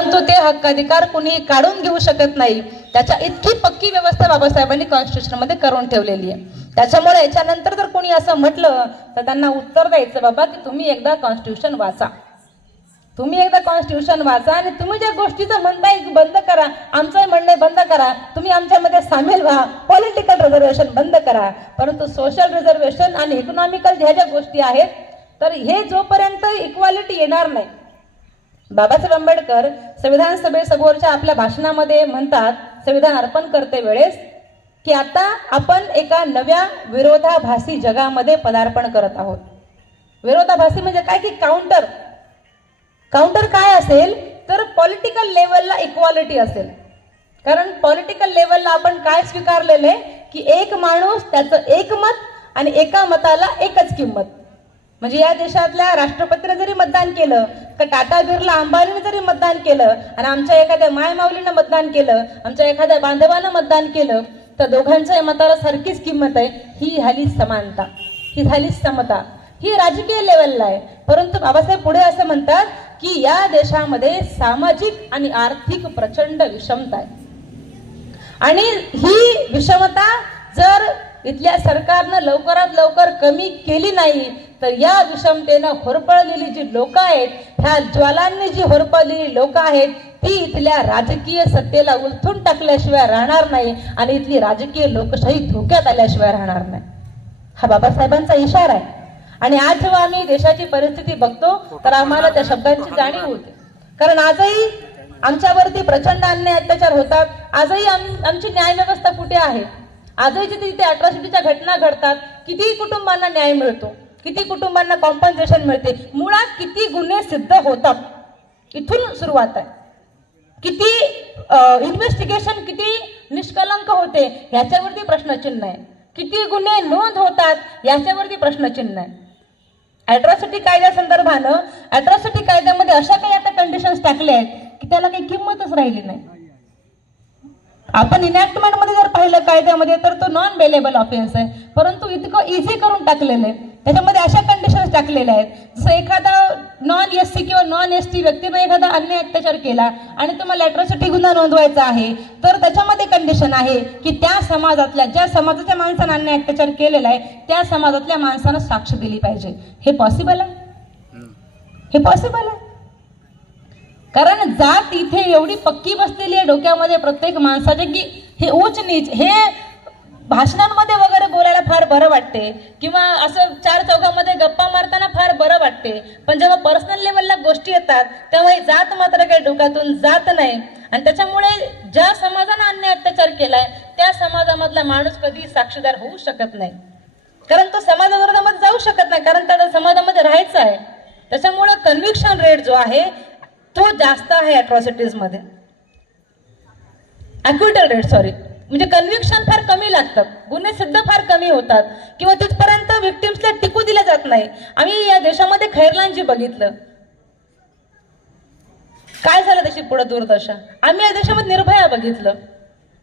परंतु ते हक्काधिकार कोणी काढून घेऊ शकत नाही. त्याच्या इतकी पक्की व्यवस्था बाबासाहेबांनी कॉन्स्टिट्यूशन मध्ये करून ठेवलेली आहे. त्याच्यामुळे याच्यानंतर जर कोणी असं म्हटलं तर त्यांना उत्तर द्यायचं, बाबा की तुम्ही एकदा कॉन्स्टिट्यूशन वाचा, तुम्ही एकदा कॉन्स्टिट्यूशन वाचा आणि तुम्ही ज्या गोष्टीचं म्हणताय बंद करा, आमचं म्हणणं बंद करा, तुम्ही आमच्यामध्ये सामील व्हा, पॉलिटिकल रिझर्वेशन बंद करा, परंतु सोशल रिझर्वेशन आणि इकॉनॉमिकल ह्या ज्या गोष्टी आहेत तर हे जोपर्यंत इक्वालिटी येणार नाही. बाबासाहेब आंबेडकर संविधान सभेसमोरच्या आपल्या भाषणामध्ये म्हणतात, संविधान अर्पण करते वेळेस, की आता आपण एका नव्या विरोधाभासी जगामध्ये पदार्पण करत आहोत. विरोधाभासी म्हणजे काय, की काउंटर काय असेल तर पॉलिटिकल लेवलला इक्वालिटी असेल. कारण पॉलिटिकल लेवलला आपण काय स्वीकारलेले, की एक माणूस त्याचं एक मत आणि एका मताला एकच किंमत. म्हणजे या देशातल्या राष्ट्रपतीने जरी मतदान केलं, का टाटा बिर्ला अंबानीने जरी मतदान केलं आणि आमच्या एखाद्या मायमाऊलीनं मतदान केलं, आमच्या एखाद्या बांधवानं मतदान केलं, तर दोघांच्या मताला सारखीच किंमत आहे. ही झाली समानता, ही झाली समता, ही राजकीय लेवलला आहे. परंतु बाबासाहेब पुढे असं म्हणतात की या देशामध्ये सामाजिक आणि आर्थिक प्रचंड विषमता आहे आणि ही विषमता जर इथल्या सरकारनं लवकरात लवकर कमी केली नाही तर या विषमतेनं होरपळलेली जी लोक आहेत, ह्या ज्वालांनी जी होरपळलेली लोक आहेत, ती इथल्या राजकीय सत्तेला उलथून टाकल्याशिवाय राहणार नाही आणि इथली राजकीय लोकशाही धोक्यात आल्याशिवाय राहणार नाही. हा बाबासाहेबांचा इशारा आहे. आणि आज जेव्हा आम्ही देशाची परिस्थिती बघतो तर आम्हाला त्या शब्दांची जाणीव होते. कारण आजही आमच्यावरती प्रचंड अन्याय अत्याचार होतात. आजही आमची न्याय व्यवस्था कुठे आहे? आजही जिथे अट्रॉसिटीच्या घटना घडतात, किती कुटुंबांना न्याय मिळतो, किती कुटुंबांना कॉम्पन्सेशन मिळते, मुळात किती गुन्हे सिद्ध होतात, इथून सुरुवात आहे. किती इन्व्हेस्टिगेशन किती निष्कलंक होते याच्यावरती प्रश्नचिन्ह आहे. किती गुन्हे नोंद होतात याच्यावरती प्रश्नचिन्ह आहे. अट्रॉसिटी कायद्यासंदर्भानं अट्रॉसिटी कायद्यामध्ये अशा काही आता कंडिशन्स टाकले आहेत की त्याला काही किंमतच राहिली नाही. आपण इनॅक्टमेंट मध्ये जर पाहिलं कायद्यामध्ये तर तो नॉन बेलेबल ऑफेन्स आहे, परंतु इतकं इझी करून टाकलेलं आहे. त्याच्यामध्ये अशा कंडिशन्स टाकलेल्या आहेत, जसं एखादा नॉन एससी किंवा नॉन एसटी व्यक्तीनं एखादा अन्याय अत्याचार केला आणि तुम्हाला अट्रॉसिटी गुन्हा नोंदवायचा आहे तर त्याच्यामध्ये कंडिशन आहे की त्या समाजातल्या ज्या समाजाच्या माणसानं अन्याय अत्याचार केलेला आहे त्या समाजातल्या माणसानं साक्ष दिली पाहिजे. हे पॉसिबल आहे? हे पॉसिबल आहे? कारण जात इथे एवढी पक्की बसलेली आहे डोक्यामध्ये प्रत्येक माणसाच्या की हे उच्च नीच हे भाषणांमध्ये वगैरे बोलायला फार बरं वाटते किंवा असं चार चौघामध्ये गप्पा मारताना फार बरं वाटते, पण जेव्हा पर्सनल लेवलला गोष्टी येतात तेव्हा ही जात मात्र काही डोक्यातून जात नाही. आणि त्याच्यामुळे ज्या समाजाने अन्याय अत्याचार केलाय त्या समाजामधला माणूस कधी साक्षीदार होऊ शकत नाही, कारण तो समाजाविरोधामध्ये जाऊ शकत नाही, कारण त्याला समाजामध्ये राहायचं आहे. त्याच्यामुळे कन्व्हिक्शन रेट जो आहे तो जास्त आहे अट्रॉसिटीज मध्ये. अक्विटल रेट म्हणजे कन्व्हिक्शन फार कमी लागतात, गुन्हे सिद्ध फार कमी होतात किंवा तिथपर्यंत विक्टिम्सला टिकू दिलं जात नाही. आम्ही या देशामध्ये खैरलांजी बघितलं, काय झालं त्याची पुढे दुर्दशा. आम्ही या देशामध्ये निर्भया बघितलं.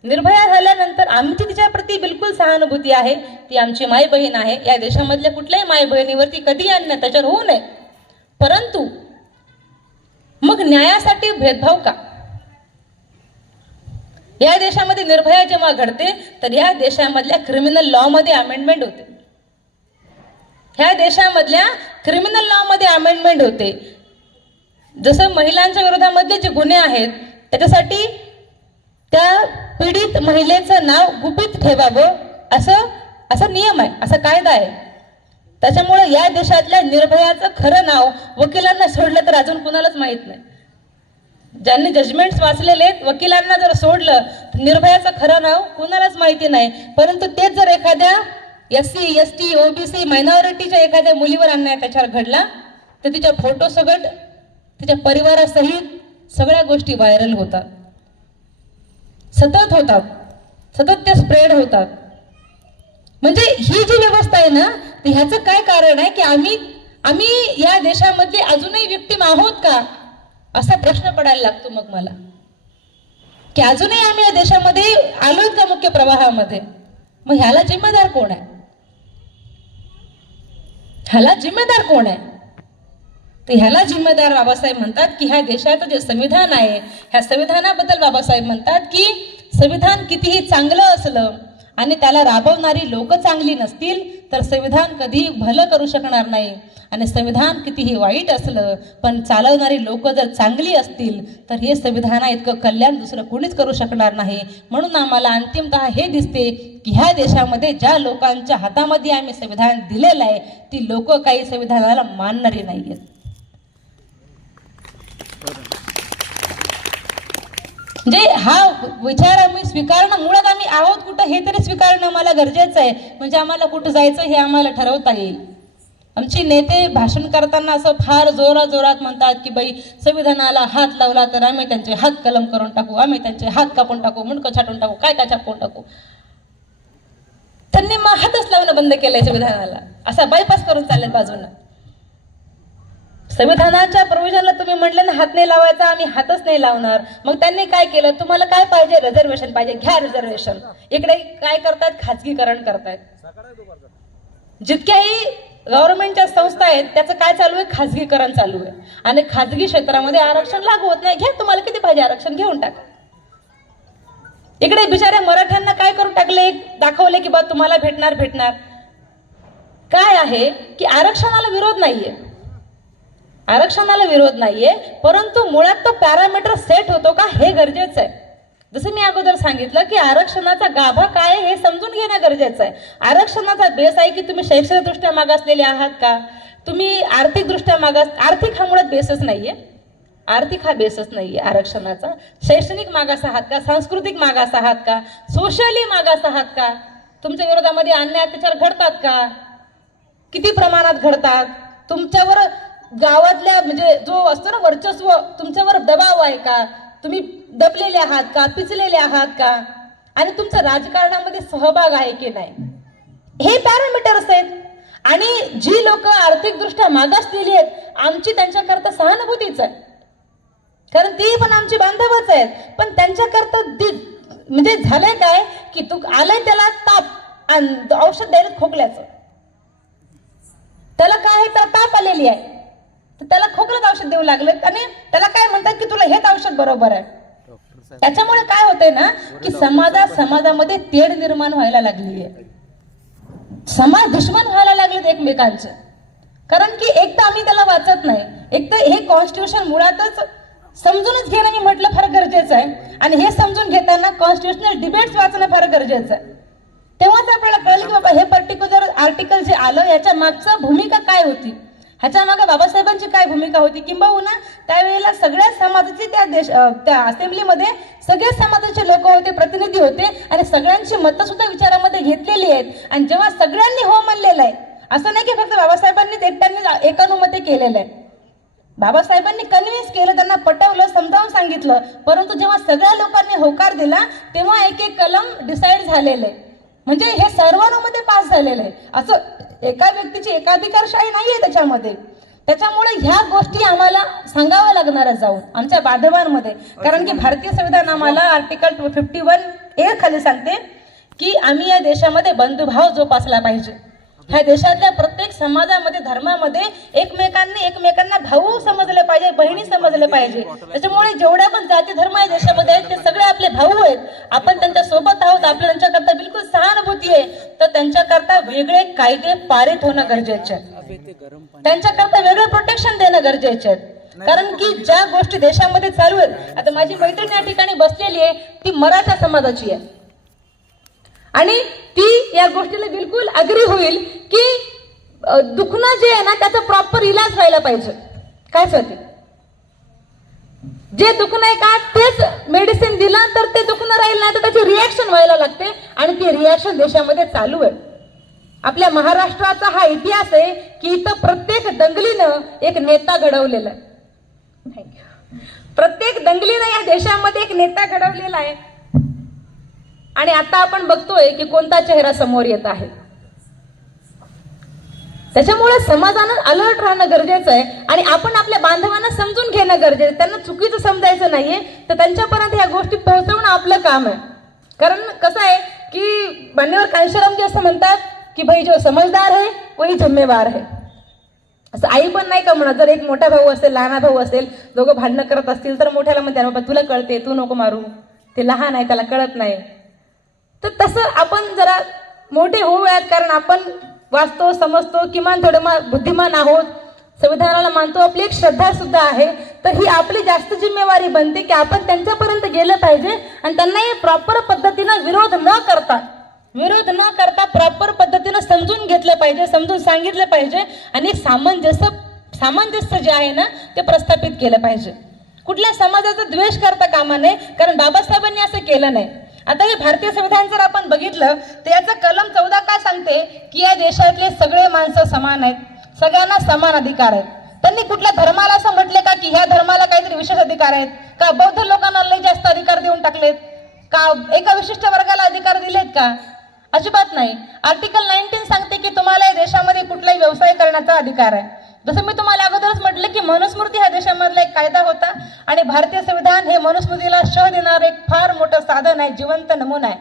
निर्भया झाल्यानंतर आमची तिच्याप्रती बिलकुल सहानुभूती आहे, ती आमची माय बहीण आहे. या देशामधल्या कुठल्याही माय बहिणीवरती कधी अन्याय त्याच्यावर होऊ नये. परंतु मग न्यायासाठी भेदभाव का? या देशामध्ये निर्भया जेव्हा घडते तर या देशामधल्या क्रिमिनल लॉ मध्ये अमेंडमेंट होते. ह्या देशामधल्या क्रिमिनल लॉ मध्ये अमेंडमेंट होते. जसं महिलांच्या विरोधामधले जे गुन्हे आहेत त्याच्यासाठी त्या पीडित महिलेचं नाव गुपित ठेवावं असं नियम आहे, असा कायदा आहे. त्याच्यामुळे या देशातल्या निर्भयाचं खरं नाव वकिलांना सोडलं तर अजून कुणालाच माहित नाही. ज्यांनी जजमेंट्स वाचलेले आहेत वकिलांना जर सोडलं तर निर्भयाचं खरं नाव कुणालाच माहिती नाही. परंतु तेच जर एखाद्या एससी एसटी ओबीसी मायनॉरिटीच्या एखाद्या मुलीवर अन्याय अत्याचार घडला तर तिच्या फोटो सगट तिच्या परिवारासहित सगळ्या गोष्टी व्हायरल होतात, सतत ते स्प्रेड होतात. म्हणजे ही जी व्यवस्था आहे ना, तर ह्याचं काय कारण आहे की आम्ही या देशामध्ये अजूनही विक्टिम आहोत का असा प्रश्न पडायला लागतो मग मला, की अजूनही आम्ही या देशामध्ये आलोय का मुख्य प्रवाहामध्ये. मग ह्याला जिम्मेदार कोण आहे? ह्याला जिम्मेदार कोण आहे? तर ह्याला जिम्मेदार बाबासाहेब म्हणतात की ह्या देशाचं जे संविधान आहे, ह्या संविधानाबद्दल बाबासाहेब म्हणतात की संविधान कितीही चांगलं असलं आणि त्याला राबवणारी लोक चांगली नसतील तर संविधान कधीही भलं करू शकणार नाही, आणि संविधान कितीही वाईट असलं पण चालवणारी लोक जर चांगली असतील तर हे संविधाना इतकं कल्याण दुसरं कोणीच करू शकणार नाही. म्हणून आम्हाला अंतिमतः हे दिसते की ह्या देशामध्ये ज्या लोकांच्या हातामध्ये आम्ही संविधान दिलेलं आहे ती लोक काही संविधानाला मानणारी नाही आहेत. म्हणजे हा विचार आम्ही स्वीकारणं, मुळात आम्ही आहोत कुठं हे तरी स्वीकारणं आम्हाला गरजेचं आहे. म्हणजे आम्हाला कुठं जायचं हे आम्हाला ठरवता येईल. आमचे नेते भाषण करताना असं फार जोरात म्हणतात की बाई संविधानाला हात लावला तर आम्ही त्यांचे हात कलम करून टाकू, आम्ही त्यांचे हात कापून टाकू, मुंडकं छाटून टाकू, काय छापून टाकू. त्यांनी मग हातच लावणं बंद केलंय संविधानाला, असा बायपास करून चाललेत बाजूनं. संविधानाच्या प्रोव्हिजनला तुम्ही म्हटलं ना हात नाही लावायचा, आम्ही हातच नाही लावणार. मग त्यांनी काय केलं, तुम्हाला काय पाहिजे, रिझर्वेशन पाहिजे, घ्या रिझर्वेशन. इकडे काय करतायत, खाजगीकरण करतायत. जितक्याही गव्हर्नमेंटच्या संस्था आहेत त्याचं काय चालू आहे, खाजगीकरण चालू आहे. आणि खाजगी क्षेत्रामध्ये आरक्षण लागू होत नाही. घ्या, तुम्हाला किती पाहिजे आरक्षण घेऊन टाका. इकडे बिचाऱ्या मराठ्यांना काय करून टाकले, दाखवले की बा तुम्हाला भेटणार. काय आहे की आरक्षणाला विरोध नाहीये, आरक्षणाला विरोध नाहीये, परंतु मुळात तो पॅरामीटर सेट होतो का हे गरजेचं आहे. जसं मी अगोदर सांगितलं की आरक्षणाचा गाभा काय आहे हे समजून घेणं गरजेचं आहे. आरक्षणाचा बेस आहे की तुम्ही शैक्षणिकदृष्ट्या मागासलेले आहात का, तुम्ही आर्थिकदृष्ट्या आर्थिक हा मुळात बेसच नाहीये, आर्थिक हा बेसच नाहीये आरक्षणाचा. शैक्षणिक मागास आहात का, सांस्कृतिक मागास आहात का, सोशली मागास आहात का, तुमच्या विरोधामध्ये अन्याय अत्याचार घडतात का, किती प्रमाणात घडतात, तुमच्यावर गावातल्या म्हणजे जो असतो ना वर्चस्व, तुमच्यावर दबाव आहे का, तुम्ही दबलेले आहात का, पिचलेले आहात का, आणि तुमचा राजकारणामध्ये सहभाग आहे की नाही, हे पॅरामीटर्स आहेत. आणि जी लोक आर्थिकदृष्ट्या मागासलेली आहेत आमची त्यांच्याकरता सहानुभूतीच आहे, कारण ती पण आमची बांधवच आहेत. पण त्यांच्याकरता म्हणजे झालंय काय की तू आलाय त्याला ताप आणि औषध द्यायला खोकल्याचं, त्याला काय आहे, त्याला ताप आलेली आहे तर त्याला खोकल्याचं औषध देऊ लागले आणि त्याला काय म्हणतात की तुला हेच औषध बरोबर आहे. त्याच्यामुळे काय होतंय ना की समाजामध्ये तेढ निर्माण व्हायला लागली आहे, समाज दुश्मन व्हायला लागलेत एकमेकांचे. कारण की एक तर आम्ही त्याला वाचत नाही, एक तर हे कॉन्स्टिट्यूशन मुळातच समजूनच घेणं मी म्हटलं फार गरजेचं आहे. आणि हे समजून घेताना कॉन्स्टिट्युशनल डिबेट्स वाचणं फार गरजेचं आहे. तेव्हाच आपल्याला कळलं की बाबा हे पर्टिक्युलर आर्टिकल जे आलं याच्या मागचं भूमिका काय होती, ह्याच्या मागे बाबासाहेबांची काय भूमिका होती. किंबहुना त्यावेळेला सगळ्या समाजाची त्या असेंब्लीमध्ये सगळ्या समाजाचे लोक होते, प्रतिनिधी होते, आणि सगळ्यांची मतं सुद्धा विचारामध्ये घेतलेली आहेत. आणि जेव्हा सगळ्यांनी हो म्हणलेलं आहे, असं नाही की फक्त बाबासाहेबांनीच एकट्याने एकानुमते केलेलं आहे, बाबासाहेबांनी कन्व्हिन्स केलं, त्यांना पटवलं, समजावून सांगितलं. परंतु जेव्हा सगळ्या लोकांनी होकार दिला तेव्हा एक एक कलम डिसाईड झालेलं आहे, म्हणजे हे सर्वानुमते पास झालेलं आहे. असं एका व्यक्तीची एकाधिकारशाही नाहीये त्याच्यामध्ये. त्याच्यामुळे ह्या गोष्टी आम्हाला सांगाव्या लागणार जाऊन आमच्या बांधवांमध्ये. कारण की भारतीय संविधान आम्हाला आर्टिकल 51A खाली सांगते की आम्ही या देशामध्ये बंधुभाव जोपासला पाहिजे. ह्या देशातल्या प्रत्येक समाजामध्ये, धर्मामध्ये एकमेकांना भाऊ समजले पाहिजे, बहिणी समजले पाहिजे. त्याच्यामुळे जेवढ्या पण जाती धर्म या देशामध्ये आहेत ते सगळे आपले भाऊ आहेत. आपण त्यांच्या सोबत आहोत, आपल्या त्यांच्याकरता बिलकुल सहानुभूती आहे. तर त्यांच्याकरता वेगळे कायदे पारित होणं गरजेचे आहे, त्यांच्याकरता वेगळं प्रोटेक्शन देणं गरजेचे आहे. कारण की ज्या गोष्टी देशामध्ये चालू आहेत, आता माझी मैत्रीण या ठिकाणी बसलेली आहे, ती मराठा समाजाची आहे आणि ती या गोष्टीला बिलकुल अग्री होईल की दुखणं जे आहे ना त्याचा प्रॉपर इलाज व्हायला पाहिजे. काय सांगते, जे दुखणं आहे का तेच मेडिसिन दिलं तर ते दुखणं राहील, नाही तर त्याची रिॲक्शन व्हायला लागते. आणि ती रिॲक्शन देशामध्ये चालू आहे. आपल्या महाराष्ट्राचा हा इतिहास आहे की इथं प्रत्येक दंगलीनं एक नेता घडवलेला आहे. प्रत्येक दंगलीनं या देशामध्ये एक नेता घडवलेला आहे. आणि आता आपण बघतोय की कोणता चेहरा समोर येत आहे. त्याच्यामुळे समाजानं अलर्ट राहणं गरजेचं आहे आणि आपण आपल्या बांधवांना समजून घेणं गरजेचं आहे. त्यांना चुकीचं समजायचं नाहीये, तर त्यांच्यापर्यंत ह्या गोष्टी पोहोचवणं आपलं काम आहे. कारण कसं आहे की मान्यवर कांशीराम जी असं म्हणतात की भाई जो समजदार है वही जिम्मेवार है. असं आई पण नाही का म्हणत, जर एक मोठा भाऊ असेल लहान भाऊ असेल, दोघं भांडणं करत असतील तर मोठ्याला म्हणते बाबा तुला कळते, तू नको मारू, ते लहान आहे त्याला कळत नाही. तर तसं आपण जरा मोठे होऊयात, कारण आपण वाचतो समजतो, किमान थोडं बुद्धिमान आहोत, संविधानाला मानतो, आपली एक श्रद्धा सुद्धा आहे. तर ही आपली जास्त जिम्मेवारी बनते की आपण त्यांच्यापर्यंत गेलं पाहिजे आणि त्यांना हे प्रॉपर पद्धतीनं विरोध न करता प्रॉपर पद्धतीनं समजून घेतलं पाहिजे, समजून सांगितलं पाहिजे आणि सामंजस्य जे आहे ना ते प्रस्थापित केलं पाहिजे. कुठल्या समाजाचा द्वेष करता कामा नये, कारण बाबासाहेबांनी असं केलं नाही. आता हे भारतीय संविधान जर आपण बघितलं तर याचा कलम 14 काय सांगते की या देशातले सगळे माणसं समान आहेत, सगळ्यांना समान अधिकार आहेत. त्यांनी कुठल्या धर्माला असं म्हटले का की ह्या धर्माला काहीतरी विशेष अधिकार आहेत का? बौद्ध लोकांना लय जास्त अधिकार देऊन टाकलेत का? एका विशिष्ट वर्गाला अधिकार दिलेत का? अजिबात नाही. आर्टिकल 19 सांगते की तुम्हाला या देशामध्ये कुठलाही व्यवसाय करण्याचा अधिकार आहे. जसं मी तुम्हाला अगोदरच म्हटलं की मनुस्मृती हा देशामधला एक कायदा होता आणि भारतीय संविधान हे मनुस्मृतीला शह देणारं एक फार मोठं साधन आहे, जिवंत नमुना आहे.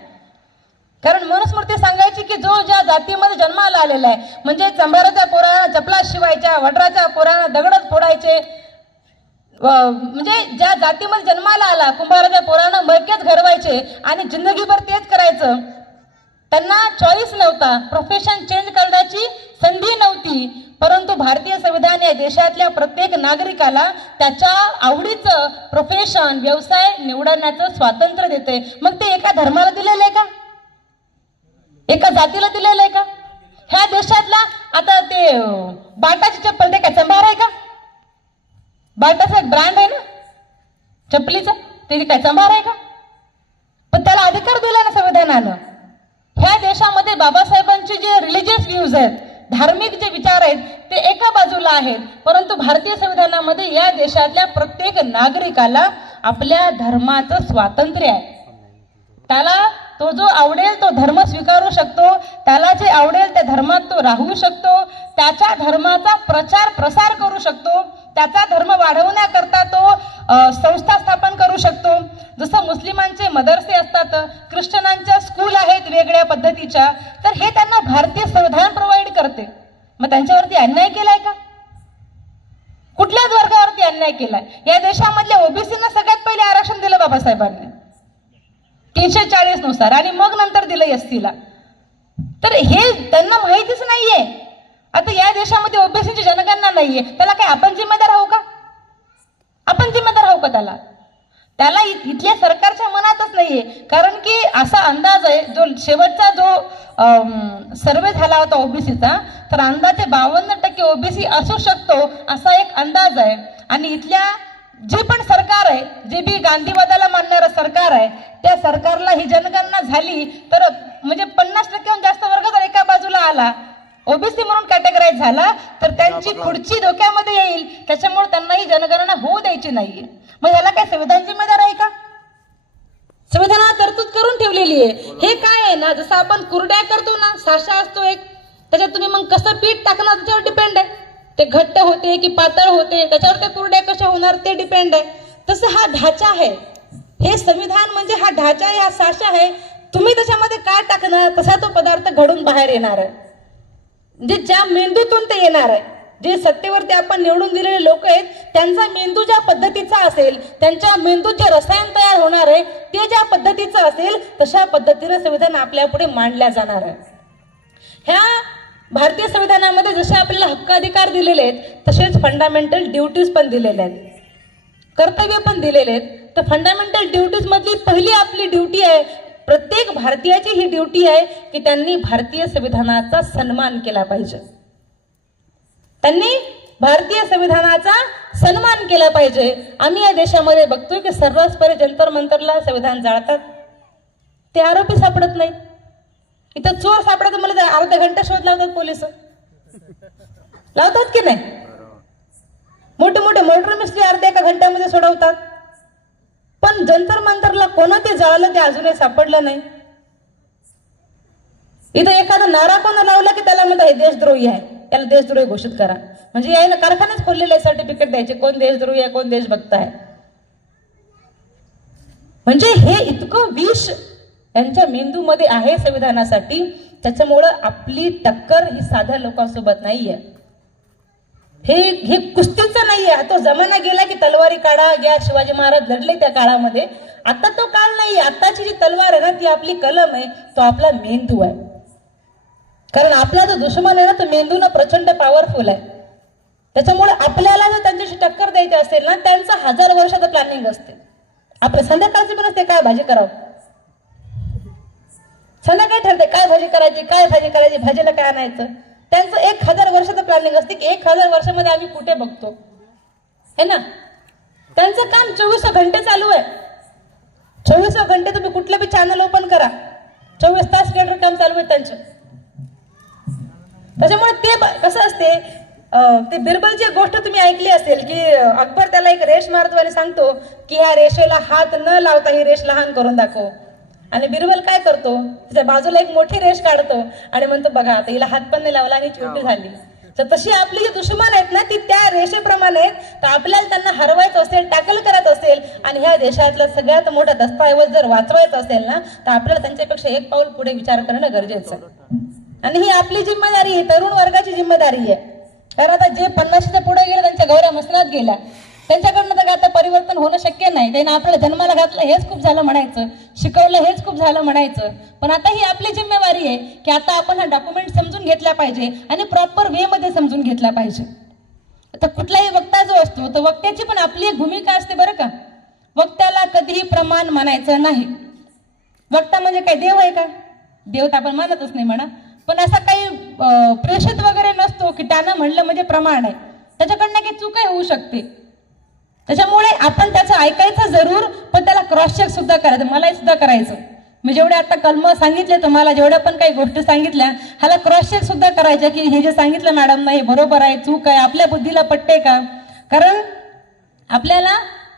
कारण मनुस्मृती सांगायची की जो ज्या जातीमध्ये जन्माला आलेला आहे, म्हणजे चंभाराच्या पोरानं चपला शिवायच्या, वडराच्या पोरानं दगडच फोडायचे, म्हणजे ज्या जातीमध्ये जन्माला आला, कुंभाराच्या पोरानं मळक्यात घडवायचे आणि जिंदगीभर तेच करायचं. त्यांना चॉईस नव्हता, प्रोफेशन चेंज करण्याची संधी नव्हती. परंतु भारतीय संविधान या देशातल्या प्रत्येक नागरिकाला त्याच्या आवडीचं प्रोफेशन, व्यवसाय निवडण्याचं स्वातंत्र्य देते. मग ते एका धर्माला दिलेलं आहे का? एका जातीला दिलेलं आहे का? ह्या देशातला आता ते बाटाची चप्पल ते काय चंभार आहे का? बाटाचा एक ब्रँड आहे ना चप्पलीचा, ते काय चंभार आहे का? पण त्याला अधिकार दिला ना संविधानानं. ह्या देशामध्ये बाबासाहेबांचे जे रिलिजियस व्ह्यूज आहेत, धार्मिक जे विचार आहेत ते एका बाजूला आहेत, परंतु भारतीय संविधानामध्ये या देशातल्या प्रत्येक नागरिकाला आपल्या धर्माचं स्वातंत्र्य आहे. त्याला तो जो आवडेल तो धर्म स्वीकारू शकतो, त्याला जे आवडेल त्या धर्मात तो राहू शकतो, त्याच्या धर्माचा प्रचार प्रसार करू शकतो, त्याचा धर्म वाढवण्याकरता तो संस्था स्थापन करू शकतो. जसं मुस्लिमांचे मदरसे असतात, ख्रिश्चनांच्या स्कूल आहेत वेगळ्या पद्धतीच्या, तर हे त्यांना भारतीय संविधान प्रोव्हाइड करते. मग त्यांच्यावरती अन्याय केलाय का? कुठल्याच वर्गावरती अन्याय केलाय? या देशामधल्या ओबीसींना सगळ्यात पहिले आरक्षण दिलं बाबासाहेबांनी 340 नुसार आणि मग नंतर दिलं एससीला. तर हे त्यांना माहितीच नाहीये. आता या देशामध्ये ओबीसीची जनगणना नाहीये, त्याला काय आपण जिम्मेदार आहोत का? आपण जिम्मेदार आहोत का त्याला? त्याला इथल्या सरकारच्या मनातच नाहीये. कारण की असा अंदाज आहे, जो शेवटचा जो सर्वे झाला होता ओबीसीचा, तर अंदाजे 52% ओबीसी असू शकतो असा एक अंदाज आहे. आणि इथल्या जे पण सरकार आहे, जे बी गांधीवादाला मानणारं सरकार आहे, त्या सरकारला ही जनगणना झाली तर म्हणजे 50%हून जास्त वर्ग जर एका बाजूला आला, ओबीसी म्हणून कॅटेगराईज झाला, तर त्यांची पुढची धोक्यामध्ये येईल. त्याच्यामुळे त्यांना ही जनगणना होऊ द्यायची नाहीये. मग ह्याला काय संविधान जिम्मेदार आहे का? संविधानात तरतूद करून ठेवलेली आहे. हे काय आहे ना, जसं आपण कुरड्या करतो ना, साशा असतो एक, त्याच्यात तुम्ही मग कसं पीठ टाकणार त्याच्यावर डिपेंड आहे. ते घट्ट होते की पातळ होते त्याच्यावर त्या कुरड्या कशा होणार ते डिपेंड आहे. तसं हा ढाचा आहे. हे संविधान म्हणजे हा ढाचा आहे, हा साशा आहे. तुम्ही त्याच्यामध्ये काय टाकणार तसा तो पदार्थ घडून बाहेर येणार आहे. म्हणजे ज्या मेंदूतून ते येणार आहे, जे सत्तेवरती आपण निवडून दिलेले लोक आहेत त्यांचा मेंदू ज्या पद्धतीचा असेल, त्यांच्या मेंदूत जे रसायन तयार होणार आहे ते ज्या पद्धतीचं असेल, तशा पद्धतीने संविधान आपल्या पुढे मांडल्या जाणार आहे. ह्या भारतीय संविधानामध्ये जसे आपल्याला हक्क अधिकार दिलेले आहेत तसेच फंडामेंटल ड्युटीज पण दिलेले आहेत, कर्तव्य पण दिलेले आहेत. तर फंडामेंटल ड्युटीज मधली पहिली आपली ड्युटी आहे, प्रत्येक भारतीयाची ही ड्युटी आहे की त्यांनी भारतीय संविधानाचा सन्मान केला पाहिजे. त्यांनी भारतीय संविधानाचा सन्मान केला पाहिजे. आम्ही या देशामध्ये बघतोय की सर्रासपणे जंतर मंतरला संविधान जाळतात, ते आरोपी सापडत नाहीत. इथं चोर सापडतात मला अर्धा घंटा शोध लावतात पोलिस, लावतात की नाही? मोठे मोठे मर्डर मिस्ट्री अर्ध्या एका घंट्यामध्ये सोडवतात. पण जंतर मंतरला कोणा ते जाळलं ते अजूनही सापडलं नाही. इथं एखादा नारा कोणा लावला की त्याला म्हणतात हे देशद्रोही आहे, त्याला देशद्रोही घोषित करा. म्हणजे याने कारखानाच खोललेले आहे सर्टिफिकेट द्यायचे, कोण देशद्रोही आहे कोण देशभक्त आहे. म्हणजे हे इतकं विष यांच्या मेंदूमध्ये आहे संविधानासाठी, त्याच्यामुळं आपली टक्कर ही साध्या लोकांसोबत नाहीये. हे कुस्तीचं नाहीये. तो जमाना गेला की तलवारी काढा घ्या, शिवाजी महाराज लढले त्या काळामध्ये. आता तो काळ नाही. आताची जी तलवार आहे ना ती आपली कलम आहे, तो आपला मेंदू आहे. कारण आपला जो दुश्मन आहे ना तो मेंदूनं प्रचंड पॉवरफुल आहे. त्याच्यामुळे आपल्याला जर त्यांच्याशी टक्कर द्यायची असेल ना, त्यांचं 1000 वर्षाचं प्लॅनिंग असते. आपलं संध्याकाळचे पण असते, काय भाजी करावं, संध्याकाळी ठरते काय भाजी करायची, काय भाजी करायची, भाजीला काय आणायचं. त्यांचं 1000 वर्षाचं प्लॅनिंग असते की 1000 वर्षामध्ये आम्ही कुठे बघतो है ना. त्यांचं काम 24 घंटे चालू आहे. 24 घंटे तुम्ही कुठलं बी चॅनल ओपन करा, 24 तास केडर काम चालू आहे त्यांचं. त्याच्यामुळे ते कसं असते, ते बिरबलची एक गोष्ट तुम्ही ऐकली असेल की अकबर त्याला एक रेष मारतो आणि सांगतो की ह्या रेषेला हात न लावता ही रेष लहान करून दाखव. आणि बिरबल काय करतो, त्याच्या बाजूला एक मोठी रेष काढतो आणि म्हणतो बघा आता हिला हात पण नाही लावला आणि छोटी झाली. तर तशी आपली जी दुश्मन आहेत ना ती त्या रेषेप्रमाणे आहेत. तर आपल्याला त्यांना हरवायचं असेल, टॅकल करायचं असेल आणि ह्या देशातला सगळ्यात मोठा दस्तऐवज जर वाचवायचा असेल ना तर आपल्याला त्यांच्यापेक्षा एक पाऊल पुढे विचार करणं गरजेचं आहे. आणि ही आपली जिम्मेदारी आहे, तरुण वर्गाची जिम्मेदारी आहे. कारण आता जे 50च्या पुढे गेले त्यांच्या गौऱ्या मसनात गेल्या, त्यांच्याकडनं तर आता परिवर्तन होणं शक्य नाही. त्यांनी आपल्याला जन्माला घातलं हेच खूप झालं म्हणायचं, शिकवलं हेच खूप झालं म्हणायचं. पण आता ही आपली जिम्मेवारी आहे की आता आपण हा डॉक्युमेंट समजून घेतला पाहिजे आणि प्रॉपर वे मध्ये समजून घेतला पाहिजे. आता कुठलाही वक्ता जो असतो तर वक्त्याची पण आपली एक भूमिका असते बरं का. वक्त्याला कधीही प्रमाण मानायचं नाही. वक्ता म्हणजे काय देव आहे का, देव तर आपण मानतच नाही म्हणा. पण असा काही प्रेषित वगैरे नसतो की त्यानं म्हणलं म्हणजे प्रमाण आहे. त्याच्याकडनं काही चूकही होऊ शकते. त्याच्यामुळे आपण त्याचं ऐकायचं जरूर, पण त्याला क्रॉस चेक सुद्धा करायचं. मलाही सुद्धा करायचं. मी जेवढे आता कलम सांगितले तुम्हाला, जेवढ्या पण काही गोष्टी सांगितल्या, ह्याला क्रॉस चेक सुद्धा करायच्या की हे जे सांगितलं मॅडम नाही बरोबर आहे, चूक आहे, आपल्या बुद्धीला पटते का. कारण आपल्याला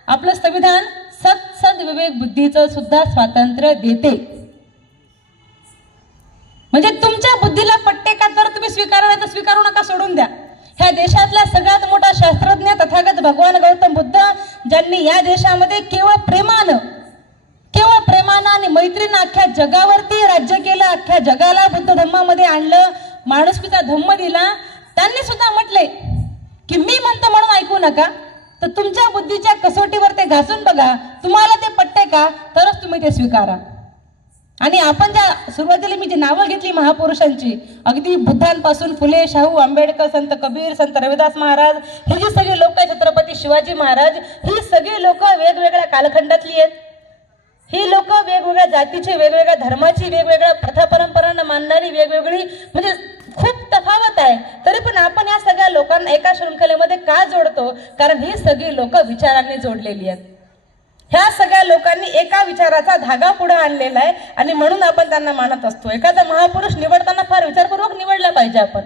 आपलं संविधान सद विवेक बुद्धीचं सुद्धा स्वातंत्र्य देते. म्हणजे तुमच्या बुद्धीला पटते का तर तुम्ही स्वीकारा, नाही तर स्वीकारू नका, सोडून द्या. ह्या देशातला सगळ्यात मोठा शास्त्रज्ञ तथागत भगवान गौतम बुद्ध, ज्यांनी या देशामध्ये केवळ प्रेमानं आणि मैत्रीनं अख्ख्या जगावरती राज्य केलं, अख्ख्या जगाला बुद्ध धम्मामध्ये आणलं, माणुसकीचा धम्म दिला, त्यांनी सुद्धा म्हटले की मी म्हणतो म्हणून ऐकू नका, तर तुमच्या बुद्धीच्या कसोटीवर ते घासून बघा, तुम्हाला ते पटते का तरच तुम्ही ते स्वीकारा. आणि आपण ज्या सुरुवातीला मी जी नावं घेतली महापुरुषांची, अगदी बुद्धांपासून फुले, शाहू, आंबेडकर, संत कबीर, संत रविदास महाराज, हे जी सगळी लोक, छत्रपती शिवाजी महाराज, ही सगळी लोक वेगवेगळ्या कालखंडातली आहेत. ही लोक वेगवेगळ्या जातीची, वेगवेगळ्या धर्माची, वेगवेगळ्या प्रथा परंपरांना मानणारी, वेगवेगळी, म्हणजे खूप तफावत आहे. तरी पण आपण या सगळ्या लोकांना एका शृंखलेमध्ये का जोडतो, कारण ही सगळी लोक विचारांनी जोडलेली आहेत. ह्या सगळ्या लोकांनी एका विचाराचा धागा पुढे आणलेला आहे आणि म्हणून आपण त्यांना मानत असतो. एखादा महापुरुष निवडताना फार विचारपूर्वक निवडला पाहिजे आपण,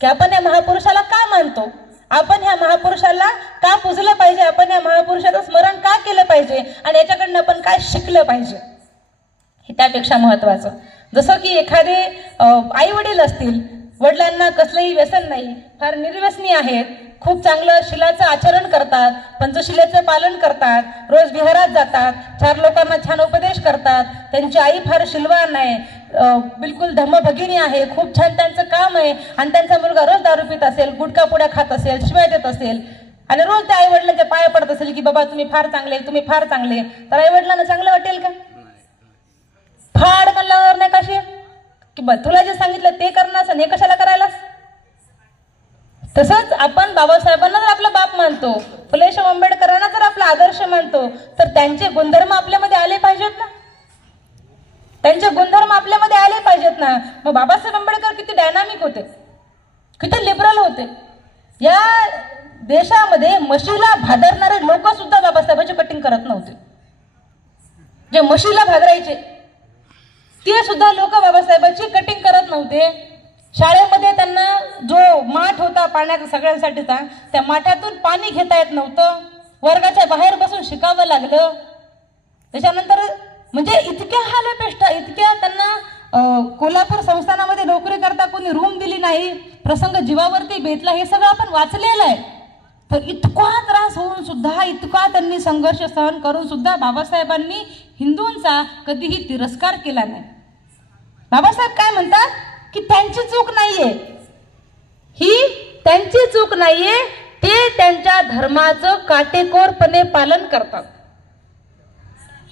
की आपण या महापुरुषाला का मानतो, आपण ह्या महापुरुषाला का पूजलं पाहिजे, आपण या महापुरुषाचं स्मरण का केलं पाहिजे आणि याच्याकडनं आपण काय शिकलं पाहिजे, हे त्यापेक्षा महत्वाचं. जसं की एखादे आई वडील असतील, वडिलांना कसलंही व्यसन नाही, फार निर्व्यसनी आहेत, खूप चांगलं शिलाचं आचरण करतात, पंचशिलेचं पालन करतात, रोज विहारात जातात, 4 लोकांना छान उपदेश करतात, त्यांची आई फार शिलवान आहे, बिलकुल धम्मभगिनी आहे, खूप छान त्यांचं काम आहे, आणि त्यांचा मुलगा रोज दारू पित असेल, गुटखा पुड्या खात असेल, शिवाय देत असेल आणि रोज त्या आई वडिलांच्या पाया पडत असेल की बाबा तुम्ही फार चांगले, तुम्ही फार चांगले, तर आई वडिलांना चांगलं वाटेल का. फाड कल्लावर नाही कशी की तुला जे सांगितलं ते करणार, हे कशाला करायलास. तसंच आपण बाबासाहेबांना जर आपला बाप मानतो, फुले शाहू आंबेडकरांना जर आपला आदर्श मानतो, तर त्यांचे गुणधर्म आपल्यामध्ये आले पाहिजेत ना, त्यांचे गुणधर्म आपल्यामध्ये आले पाहिजेत ना. मग बाबासाहेब आंबेडकर किती डायनामिक होते, किती लिबरल होते. या देशामध्ये म्हशीला भादरणारे लोक सुद्धा बाबासाहेबांची कटिंग करत नव्हते. जे म्हशीला भादरायचे ते सुद्धा लोक बाबासाहेबांची कटिंग करत नव्हते. शाळेमध्ये त्यांना जो माठ होता पाण्याचा सगळ्यांसाठीचा, त्या माठातून पाणी घेता येत नव्हतं, वर्गाच्या बाहेर बसून शिकावं लागलं. त्याच्यानंतर म्हणजे इतक्या हालअपेष्ट, इतक्या त्यांना कोल्हापूर संस्थानामध्ये नोकरी करता कोणी रूम दिली नाही, प्रसंग जीवावरती बेतला, हे सगळं आपण वाचलेलं आहे. तर इतका त्रास होऊन सुद्धा, इतका त्यांनी संघर्ष सहन करून सुद्धा बाबासाहेबांनी हिंदूंचा कधीही तिरस्कार केला नाही. बाबासाहेब काय म्हणतात की त्यांची चूक नाहीये, ही त्यांची चूक नाहीये, ते त्यांच्या धर्माचं काटेकोरपणे पालन करतात.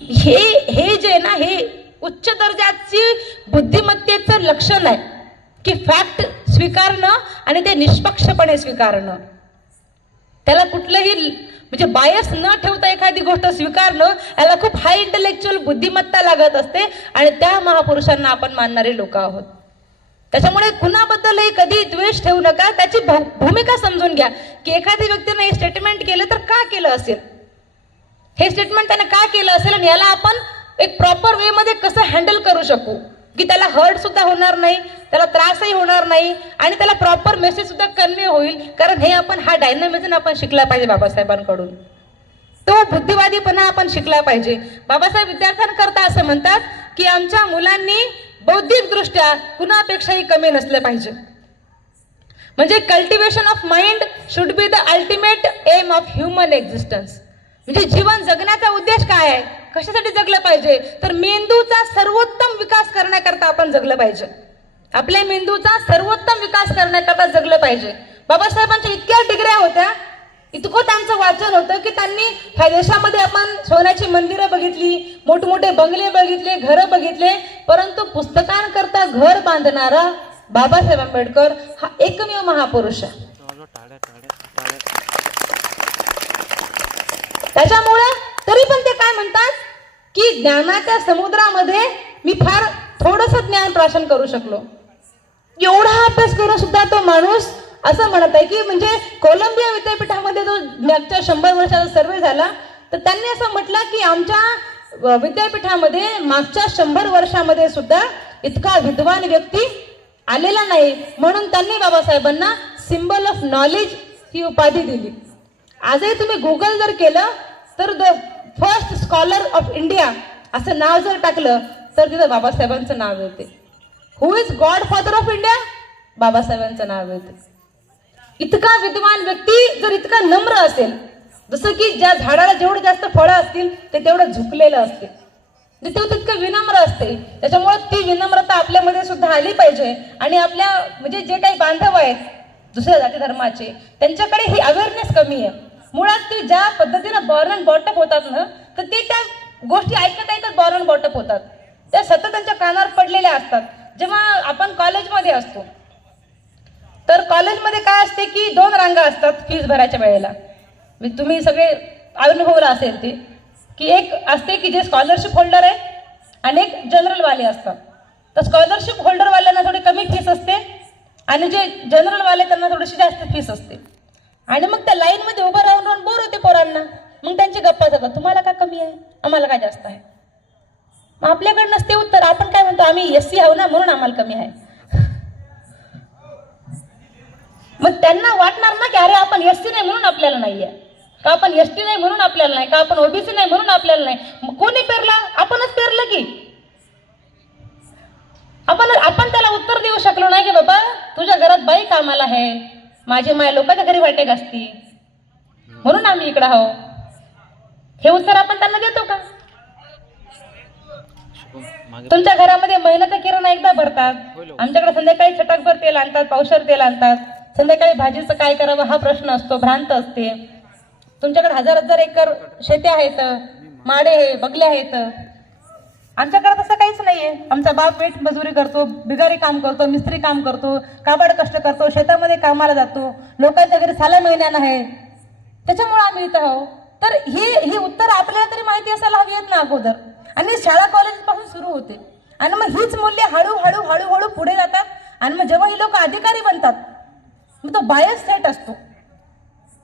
हे जे ना, हे उच्च दर्जाची बुद्धिमत्तेचं लक्षण आहे की फॅक्ट स्वीकारणं आणि ते निष्पक्षपणे स्वीकारणं. त्याला कुठलंही म्हणजे बायस न ठेवता एखादी गोष्ट स्वीकारणं, याला खूप हाय इंटेलेक्च्युअल बुद्धिमत्ता लागत असते आणि त्या महापुरुषांना आपण मानणारे लोक आहोत. त्याच्यामुळे कुणाबद्दलही कधी द्वेष ठेवू नका. त्याची भूमिका समजून घ्या की एखाद्या व्यक्तीने हे स्टेटमेंट केलं तर का केलं असेल, हे स्टेटमेंट त्याने का केलं असेल आणि याला आपण एक प्रॉपर वे मध्ये कसं हँडल करू शकू की त्याला हर्ट सुद्धा होणार नाही, त्याला त्रासही होणार नाही आणि त्याला प्रॉपर मेसेज सुद्धा कन्वे होईल. कारण हे आपण हा डायनामिझम आपण शिकला पाहिजे बाबासाहेबांकडून. तो बुद्धिवादीपणा आपण शिकला पाहिजे. बाबासाहेब विद्यार्थ्यांकरता असं म्हणतात की आमच्या मुलांनी बौद्धिक दृष्ट्या कुणापेक्षाही कमी नसले पाहिजे. म्हणजे cultivation of mind should be the ultimate aim of human existence. म्हणजे जीवन जगण्याचा उद्देश काय आहे, कशासाठी जगलं पाहिजे, तर मेंदूचा सर्वोत्तम विकास करण्याकरता आपण जगलं पाहिजे. आपल्या मेंदूचा सर्वोत्तम विकास करण्याकरता जगलं पाहिजे. बाबासाहेबांच्या इतक्या डिग्र्या होत्या, इतकं त्यांचं वाचन होतं की त्यांनी ह्या देशामध्ये आपण सोन्याची मंदिरं बघितली, मोठमोठे बंगले बघितले, घरं बघितले, परंतु पुस्तकांकरता घर बांधणारा बाबासाहेब आंबेडकर हा एकमेव महापुरुष आहे. त्याच्यामुळे तरी पण ते काय म्हणतात की ज्ञानाच्या समुद्रामध्ये मी फार थोडंसं ज्ञान प्राशन करू शकलो. एवढा अभ्यास करून सुद्धा तो माणूस असं म्हणत आहे की म्हणजे कोलंबिया विद्यापीठामध्ये जो मागच्या 100 वर्षाचा सर्वे झाला तर त्यांनी असं म्हटलं की आमच्या विद्यापीठामध्ये मागच्या 100 वर्षामध्ये सुद्धा इतका विद्वान व्यक्ती आलेला नाही, म्हणून त्यांनी बाबासाहेबांना सिम्बल ऑफ नॉलेज ही उपाधी दिली. आजही तुम्ही गुगल जर केलं तर the first scholar of India असं नाव जर टाकलं तर तिथं बाबासाहेबांचं नाव येते. Who is god father of India, बाबासाहेबांचं नाव येते. इतका विद्वान व्यक्ती जर इतका नम्र असेल, जसं की ज्या झाडाला जेवढे जास्त फळं असतील ते तेवढं झुकलेलं असते, ते तितकं विनम्र असते. त्याच्यामुळे ती विनम्रता आपल्यामध्ये सुद्धा आली पाहिजे आणि आपल्या म्हणजे जे काही बांधव आहेत दुसऱ्या जाती धर्माचे त्यांच्याकडे ही अवेअरनेस कमी आहे. मुळात ते ज्या पद्धतीनं बॉर्न अँड बॉटअप होतात ना, तर ते त्या गोष्टी ऐकत ऐकत बॉर्न अँड बॉटअप होतात. त्या सतत त्यांच्या कानावर पडलेल्या असतात. जेव्हा आपण कॉलेजमध्ये असतो तर कॉलेजमध्ये काय असते की 2 रांगा असतात फीस भरायच्या वेळेला. तुम्ही सगळे अनुभवलं असेल ते की एक असते की जे स्कॉलरशिप होल्डर आहे आणि एक जनरलवाले असतात. तर स्कॉलरशिप होल्डरवाल्यांना थोडी कमी फीस असते आणि जे जनरलवाले त्यांना थोडीशी जास्त फीस असते. आणि मग त्या लाईनमध्ये उभं राहून राहून बोर होते पोरांना. मग त्यांची गप्पा जातात, तुम्हाला काय कमी आहे, आम्हाला काय जास्त आहे. मग आपल्याकडे नसते उत्तर. आपण काय म्हणतो, आम्ही SC आहो ना म्हणून आम्हाला कमी आहे. मग त्यांना वाटणार ना की अरे आपण SC नाही म्हणून आपल्याला नाहीये, का आपण ST नाही म्हणून आपल्याला नाही, का आपण OBC नाही म्हणून आपल्याला नाही. मग कोणी पेरला, आपणच पेरलं की. आपण त्याला उत्तर देऊ शकलो नाही की बाबा तुझ्या घरात बाई कामाला आहे, माझी माय लोकांच्या घरी वाटे घासती म्हणून आम्ही इकडं आहो. हे उत्तर आपण त्यांना देतो का? तुमच्या घरामध्ये महिन्याचा किराणा एकदा भरतात, आमच्याकडे संध्याकाळी छटाकभर तेल आणतात, पावशर तेल आणतात. संध्याकाळी भाजीचं काय करावं हा प्रश्न असतो, भ्रांत असते. तुमच्याकडे 1000 एकर शेती आहेत, माडे आहे, बगले आहेत. आमच्याकडे तसं काहीच नाहीये. आमचा बाप वेठ मजुरी करतो, बिगारी काम करतो, मिस्त्री काम करतो, काबाड कष्ट करतो, शेतामध्ये कामाला जातो, लोकांच्या घरी साला महिन्यानं आहे, त्याच्यामुळे आम्ही इथं आहो. तर ही उत्तर आपल्याला तरी माहिती असायला हवी आहेत ना अगोदर. आणि शाळा कॉलेज पासून सुरू होते आणि मग हीच मूल्य हळूहळू हळूहळू पुढे जातात. आणि मग जेव्हा ही लोक अधिकारी बनतात मग तो बायस सेट असतो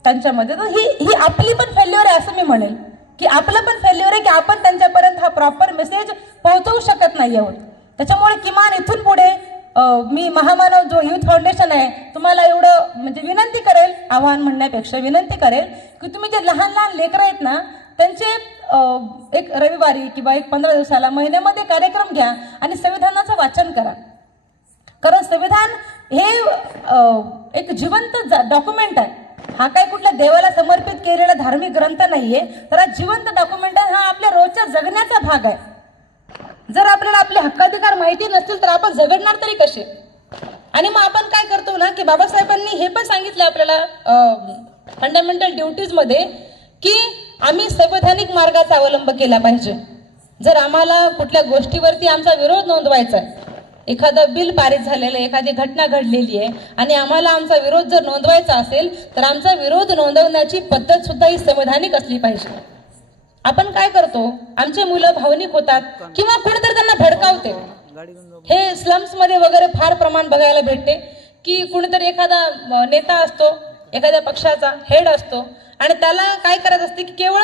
त्यांच्यामध्ये. तर ही आपली पण फेल्युअर आहे असं मी म्हणेल की आपलं पण फेल्युअर आहे की आपण त्यांच्यापर्यंत हा प्रॉपर मेसेज पोहोचवू शकत नाही आहोत. त्याच्यामुळे किमान इथून पुढे मी महामानव जो युथ फाउंडेशन आहे तुम्हाला एवढं म्हणजे विनंती करेल, आव्हान म्हणण्यापेक्षा विनंती करेल की तुम्ही जे लहान लहान लेकरं आहेत ना त्यांचे एक रविवारी किंवा एक 15 दिवसाला महिन्यामध्ये कार्यक्रम घ्या आणि संविधानाचं वाचन करा. कारण संविधान हे एक जिवंत डॉक्युमेंट आहे. हा काय कुठल्या देवाला समर्पित केलेला धार्मिक ग्रंथ नाहीये, तर हा जिवंत डॉक्युमेंट आहे. हा आपल्या रोजच्या जगण्याचा भाग आहे. जर आपल्याला आपले हक्काधिकार माहिती नसतील तर आपण जगणार तरी कसे? आणि मग आपण काय करतो ना की बाबासाहेबांनी हे पण सांगितलं आपल्याला फंडामेंटल ड्युटीजमध्ये की आम्ही संवैधानिक मार्गाचा अवलंब केला पाहिजे. जर आम्हाला कुठल्या गोष्टीवरती आमचा विरोध नोंदवायचा आहे, एखादं बिल पारित झालेलं आहे, एखादी घटना घडलेली आहे आणि आम्हाला आमचा विरोध जर नोंदवायचा असेल तर आमचा विरोध नोंदवण्याची पद्धत सुद्धा ही संवैधानिक असली पाहिजे. आपण काय करतो, आमचे मुलं भावनिक होतात किंवा कुणीतरी त्यांना भडकावते. हे स्लम्स मध्ये वगैरे फार प्रमाण बघायला भेटते की कुणीतरी एखादा नेता असतो, एखाद्या पक्षाचा हेड असतो आणि त्याला काय करत असते की केवळ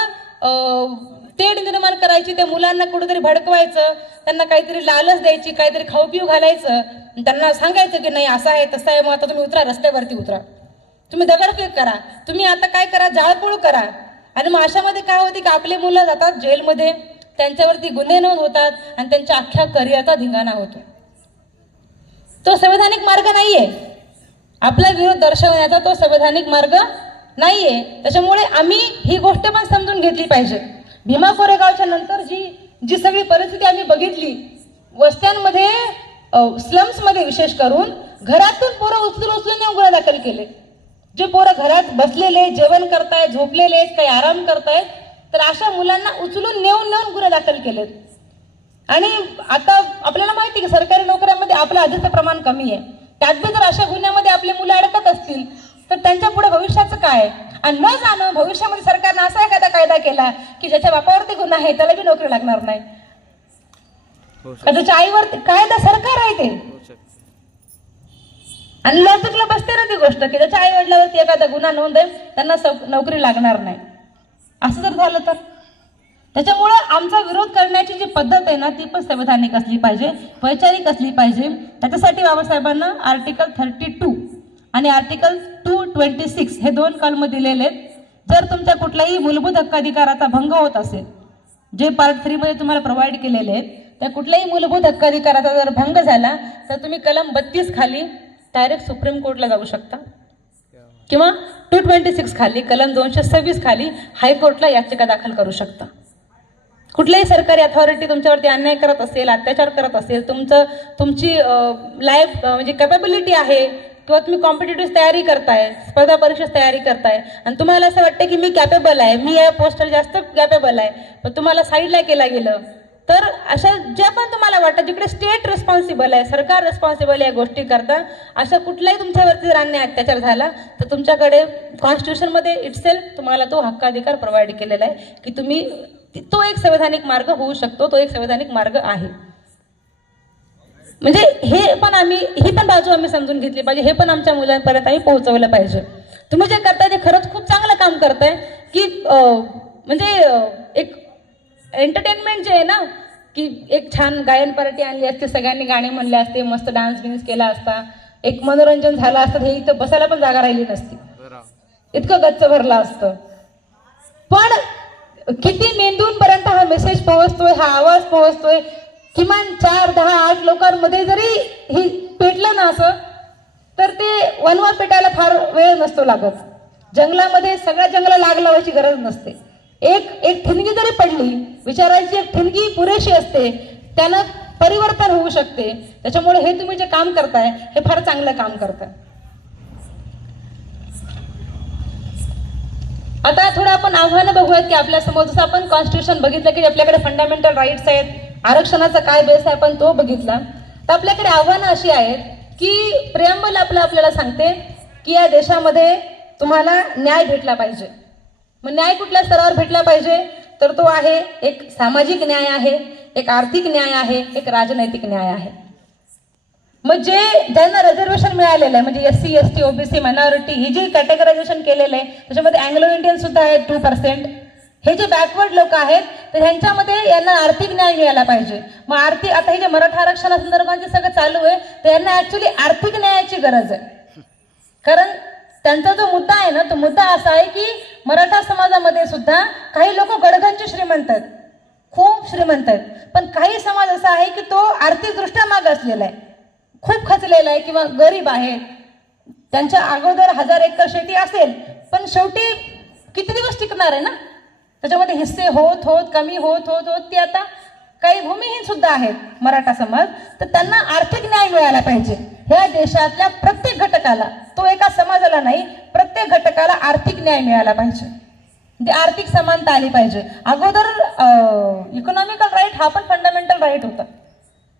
तेढ निर्माण करायची, त्या मुलांना कुठेतरी भडकवायचं, त्यांना काहीतरी लालच द्यायची, काहीतरी खाऊ पिऊ घालायचं, त्यांना सांगायचं की नाही असं आहे तसं आहे, मग आता तुम्ही उतरा, रस्त्यावरती उतरा, तुम्ही दगडफेक करा, तुम्ही आता काय करा, जाळपोळ करा. आणि मग अशामध्ये काय होते की आपले मुलं जातात जेलमध्ये, त्यांच्यावरती गुन्हे नोंद होतात आणि त्यांच्या अख्ख्या करिअरचा धिंगाणा होतो. तो संवैधानिक मार्ग नाहीये, आपला विरोध दर्शवण्याचा तो संवैधानिक मार्ग नाहीये. त्याच्यामुळे आम्ही ही गोष्ट पण समजून घेतली पाहिजे. भीमा कोरेगावच्या नंतर जी सगळी परिस्थिती आम्ही बघितली, वस्त्यांमध्ये स्लम्समध्ये विशेष करून घरातून पोरं उचलून येऊन गुन्हे दाखल केले. जे पोरं घरात बसलेले, जेवण करतायत, झोपलेले, काही आराम करतायत, तर अशा मुलांना उचलून नेऊन गुन्हे दाखल केलेत. आणि आता आपल्याला माहिती की सरकारी नोकऱ्यांमध्ये आपलं आधीचं प्रमाण कमी आहे, त्यात बी जर अशा गुन्ह्यामध्ये आपले मुलं अडकत असतील तर त्यांच्या पुढे भविष्याचं काय. आणि न जाणं भविष्यामध्ये सरकारनं असा एखादा कायदा केला की ज्याच्या बापावरती गुन्हा आहे त्याला बी नोकरी लागणार नाही, त्याच्या आईवरती, कायदा सरकार आहे ते. आणि लॉजिकला बसते ना ती गोष्ट की ज्याच्या आई वडिलावरती एखादा गुन्हा नोंद आहे त्यांना नोकरी लागणार नाही. असं जर झालं तर त्याच्यामुळं आमचा विरोध करण्याची जी पद्धत आहे ना ती पण संवैधानिक असली पाहिजे, वैचारिक असली पाहिजे. त्याच्यासाठी बाबासाहेबांना आर्टिकल 32 आणि आर्टिकल 226 हे 2 कलम दिलेले आहेत. जर तुमच्या कुठल्याही मूलभूत हक्काधिकाराचा भंग होत असेल, जे पार्ट 3 मध्ये तुम्हाला प्रोव्हाइड केलेले आहेत, त्या कुठल्याही मूलभूत हक्काधिकाराचा जर भंग झाला तर तुम्ही कलम 32 खाली डायरेक्ट सुप्रीम कोर्टला जाऊ शकता किंवा 226 खाली, कलम 226 खाली हायकोर्टला याचिका दाखल करू शकता. कुठल्याही सरकारी अथॉरिटी तुमच्यावरती अन्याय करत असेल, अत्याचार करत असेल, तुमची लाईफ म्हणजे कॅपेबिलिटी आहे किंवा तुम्ही कॉम्पिटिटिव्ह तयारी करताय, स्पर्धा परीक्षा तयारी करताय आणि तुम्हाला असं वाटतं की मी कॅपेबल आहे, मी या पोस्टवर जास्त कॅपेबल आहे, पण तुम्हाला साईडला केलं गेलं, तर अशा ज्या पण तुम्हाला वाटतं जिकडे स्टेट रिस्पॉन्सिबल आहे, सरकार रिस्पॉन्सिबल आहे या गोष्टी करता, अशा कुठल्याही तुमच्यावरती जर अन्याय अत्याचार झाला तर तुमच्याकडे कॉन्स्टिट्यूशनमध्ये इटसेल्फ तुम्हाला तो हक्काधिकार प्रोव्हाइड केलेला आहे की तुम्ही, तो एक संवैधानिक मार्ग होऊ शकतो, तो एक संवैधानिक मार्ग आहे. म्हणजे ही पण बाजू आम्ही समजून घेतली पाहिजे, हे पण आमच्या मुलांपर्यंत आम्ही पोहोचवलं पाहिजे. तुम्ही जे करताय ते खरंच खूप चांगलं काम करताय की म्हणजे एक एंटरटेनमेंट जे आहे ना, की एक छान गायन पार्टी आणली असते, सगळ्यांनी गाणी म्हणले असते, मस्त डान्स बिन्स केला असता, एक मनोरंजन झालं असतं, हे इथं बसायला पण जागा राहिली नसती, इतकं गच्च भरलं असतं. पण किती मेंदूंपर्यंत हा मेसेज पोहोचतोय, हा आवाज पोहोचतोय, किमान 4, 10, 8 लोकांमध्ये जरी ही पेटलं ना असं, तर ते वनवा पेटायला फार वेळ नसतो लागत. जंगलामध्ये सगळ्या जंगलाला आग लावायची गरज नसते. एक ठिणगी जरी पडली, विचारायची एक ठिणगी पुरेशी असते, त्यानं परिवर्तन होऊ शकते. त्याच्यामुळे हे तुम्ही जे काम करताय हे फार चांगलं काम करताय. आता थोडं आपण आव्हानं बघूयात की आपल्या समोर, जसं आपण कॉन्स्टिट्यूशन बघितलं की आपल्याकडे फंडामेंटल राईट्स आहेत, आरक्षणाचा काय बेस आहे आपण तो बघितला, तर आपल्याकडे आव्हानं अशी आहेत की प्रिअम्बल आपल्याला सांगते की या देशामध्ये तुम्हाला न्याय भेटला पाहिजे. मग न्याय कुठल्या स्तरावर भेटला पाहिजे, तर तो आहे एक सामाजिक न्याय आहे, एक आर्थिक न्याय आहे, एक राजनैतिक न्याय आहे. मग ज्यांना रिझर्वेशन मिळालेलं आहे, म्हणजे SC, ST, OBC, मायनॉरिटी, ही जी कॅटेगरायझेशन केलेलं आहे त्याच्यामध्ये अँग्लो इंडियन सुद्धा आहेत 2%. हे जे बॅकवर्ड लोक आहेत तर ह्यांच्यामध्ये यांना आर्थिक न्याय मिळाला पाहिजे. मग आता हे जे मराठा आरक्षणासंदर्भात जे सगळं चालू आहे तर यांना ऍक्च्युली आर्थिक न्यायाची गरज आहे. कारण त्यांचा जो मुद्दा आहे ना, तो मुद्दा असा आहे की मराठा समाजामध्ये सुद्धा काही लोक गडगंज श्रीमंत आहेत, खूप श्रीमंत आहेत, पण काही समाज असा आहे की तो आर्थिकदृष्ट्या माग असलेला आहे, खूप खचलेला आहे किंवा गरीब आहे. त्यांच्या अगोदर 1000 एकर शेती असेल, पण शेवटी किती दिवस टिकणार आहे ना, त्याच्यामध्ये हिस्से होत कमी होत ते आता काही भूमिहीन सुद्धा आहेत मराठा समाज, तर त्यांना आर्थिक न्याय मिळाला पाहिजे. ह्या देशातल्या प्रत्येक घटकाला, तो एका समाजाला नाही, प्रत्येक घटकाला आर्थिक न्याय मिळाला पाहिजे. म्हणजे आर्थिक समानता आली पाहिजे. अगोदर इकॉनॉमिकल राईट हा पण फंडामेंटल राईट होता,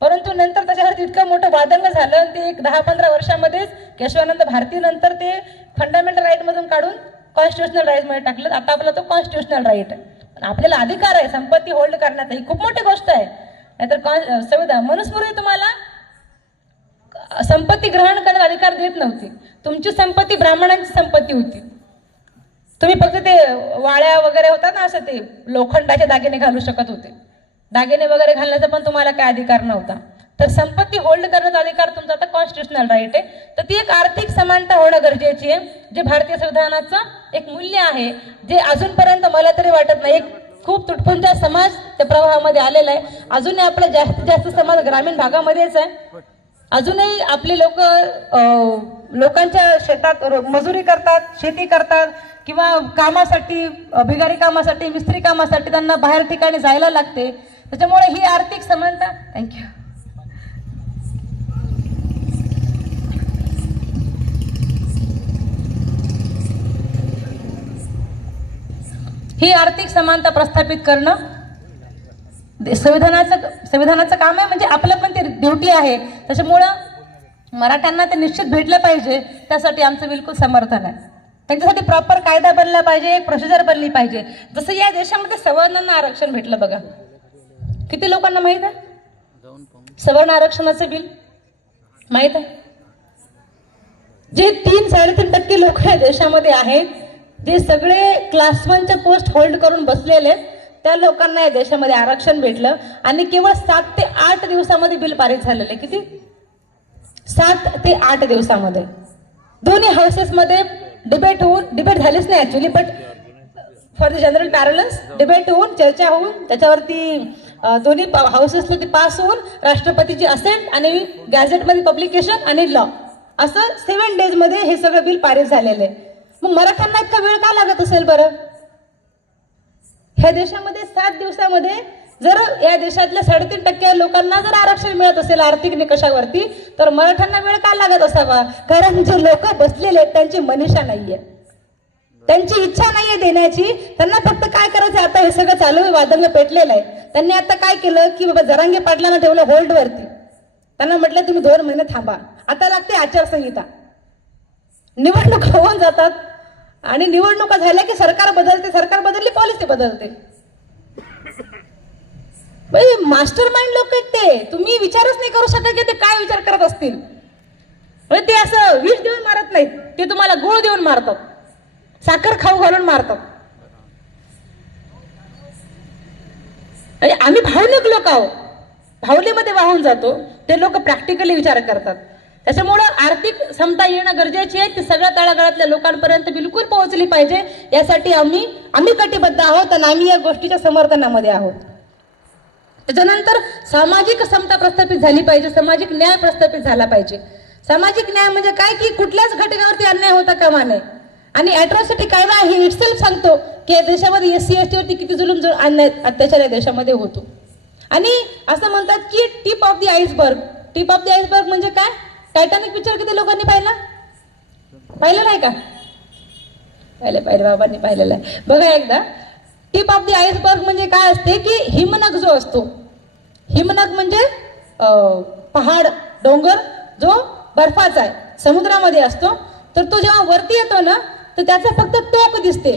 परंतु नंतर त्याच्यावरती इतकं मोठं वादंग झालं, ते एक 10-15 वर्षामध्येच केशवानंद भारती नंतर ते फंडामेंटल राईट मधून काढून कॉन्स्टिट्युशनल राईट मध्ये टाकलं. आता आपला तो कॉन्स्टिट्युशनल राईट आहे. आपल्याला अधिकार आहे संपत्ती होल्ड करण्याचा, ही खूप मोठी गोष्ट आहे. नाहीतर संविधान मनुस्मृती तुम्हाला संपत्ती ग्रहण करण्याचा अधिकार देत नव्हती. तुमची संपत्ती ब्राह्मणांची संपत्ती होती. तुम्ही फक्त ते वाळ्या वगैरे होतात ना, असं ते लोखंडाचे दागिने घालू शकत होते. दागिने वगैरे घालण्याचा पण तुम्हाला काय अधिकार नव्हता. तर संपत्ती होल्ड करण्याचा अधिकार तुमचा आता कॉन्स्टिट्युशनल राईट आहे. तर ती एक आर्थिक समानता होणं गरजेची आहे, जे भारतीय संविधानाचं एक मूल्य आहे, जे अजूनपर्यंत मला तरी वाटत नाही, एक खूप तुटपुंजा समाज त्या प्रवाहामध्ये आलेला आहे. अजूनही आपला जास्तीत जास्त समाज ग्रामीण भागामध्येच आहे. अजूनही आपले लोकांच्या शेतात मजुरी करतात, शेती करतात, किंवा कामासाठी, भिगारी कामासाठी, मिस्त्री कामासाठी त्यांना बाहेर ठिकाणी जायला लागते. त्याच्यामुळे ही आर्थिक समानता, थँक्यू, ही आर्थिक समानता प्रस्थापित करणं संविधानाचं काम आहे. म्हणजे आपलं पण ते ड्युटी आहे. त्याच्यामुळं मराठ्यांना ते निश्चित भेटलं पाहिजे. त्यासाठी आमचं बिलकुल समर्थन आहे. त्यांच्यासाठी प्रॉपर कायदा बनला पाहिजे, एक प्रोसिजर बनली पाहिजे. जसं या देशामध्ये सवर्णांना आरक्षण भेटलं बघा, किती लोकांना माहित आहे सवर्ण आरक्षणाचं बिल माहित आहे? जे 3-3.5% लोक या देशामध्ये आहेत, जे सगळे क्लास 1च्या पोस्ट होल्ड करून बसलेले, त्या लोकांना या देशामध्ये आरक्षण भेटलं. आणि केवळ 7 ते 8 दिवसामध्ये बिल पारित झालेलं आहे. किती? 7 ते 8 दिवसामध्ये. दोन्ही हाऊसेसमध्ये डिबेट झालीच नाही actually, but for the general parlance debate होऊन, चर्चा होऊन, त्याच्यावरती दोन्ही हाऊसेसला ते पास होऊन राष्ट्रपतीची असेंट आणि गॅझेटमध्ये पब्लिकेशन आणि लॉ, असं 7 डेजमध्ये हे सगळं बिल पारित झालेलं आहे. मग मराठ्यांना इतका वेळ का लागत असेल बरं? ह्या देशामध्ये 7 दिवसामध्ये जर या देशातल्या 3.5% लोकांना जर आरक्षण मिळत असेल आर्थिक निकषावरती, तर मराठ्यांना वेळ का लागत असावा? कारण जे लोक बसलेले आहेत त्यांची मनीषा नाहीये, त्यांची इच्छा नाहीये देण्याची. त्यांना फक्त काय करायचं, आता हे सगळं चालू आहे, वादंग पेटलेलं आहे. त्यांनी आता काय केलं की बाबा जरांगे पाटलांना ठेवलं होल्डवरती. त्यांना म्हटलं तुम्ही 2 महिने थांबा. आता लागते आचारसंहिता, निवडणुका होऊन जातात आणि निवडणुका झाल्या की सरकार बदलते, सरकार बदलली पॉलिसी बदलते. मास्टर माइंड लोक आहेत ते, तुम्ही विचारच नाही करू शकत की ते काय विचार करत असतील. म्हणजे ते असं विष देऊन मारत नाहीत, ते तुम्हाला गुळ देऊन मारतात, साखर खाऊ घालून मारतात. आम्ही भावनिक लोक आहोत, भावनेमध्ये वाहून जातो. ते लोक प्रॅक्टिकली विचार करतात. त्याच्यामुळं आर्थिक समता येणं गरजेची आहे. ती सगळ्या तळागाळातल्या लोकांपर्यंत बिलकुल पोहोचली पाहिजे. यासाठी आम्ही कटिबद्ध आहोत आणि आम्ही या गोष्टीच्या समर्थनामध्ये आहोत. त्याच्यानंतर सामाजिक समता प्रस्थापित झाली पाहिजे, सामाजिक न्याय प्रस्थापित झाला पाहिजे. सामाजिक न्याय म्हणजे काय की कुठल्याच घटकावरती अन्याय होता कामा नये. आणि अॅट्रॉसिटी कायदा हे इटसेल्फ सांगतो की देशामध्ये SC ST वरती किती जुलूम अन्याय अत्याचार या देशामध्ये होतो. आणि असं म्हणतात की tip of the iceberg. Tip of the iceberg म्हणजे काय? टायटॅनिक पिक्चर किती लोकांनी पाहिलं नाही का? पाहिलं बाबांनी पाहिलेलं आहे बघा एकदा. टिप ऑफ द आईसबर्ग म्हणजे काय असते की हिमनग जो असतो, हिमनग म्हणजे पहाड, डोंगर जो बर्फाचा आहे, समुद्रामध्ये असतो. तर तो जेव्हा वरती येतो ना, तर त्याचं फक्त टोक दिसते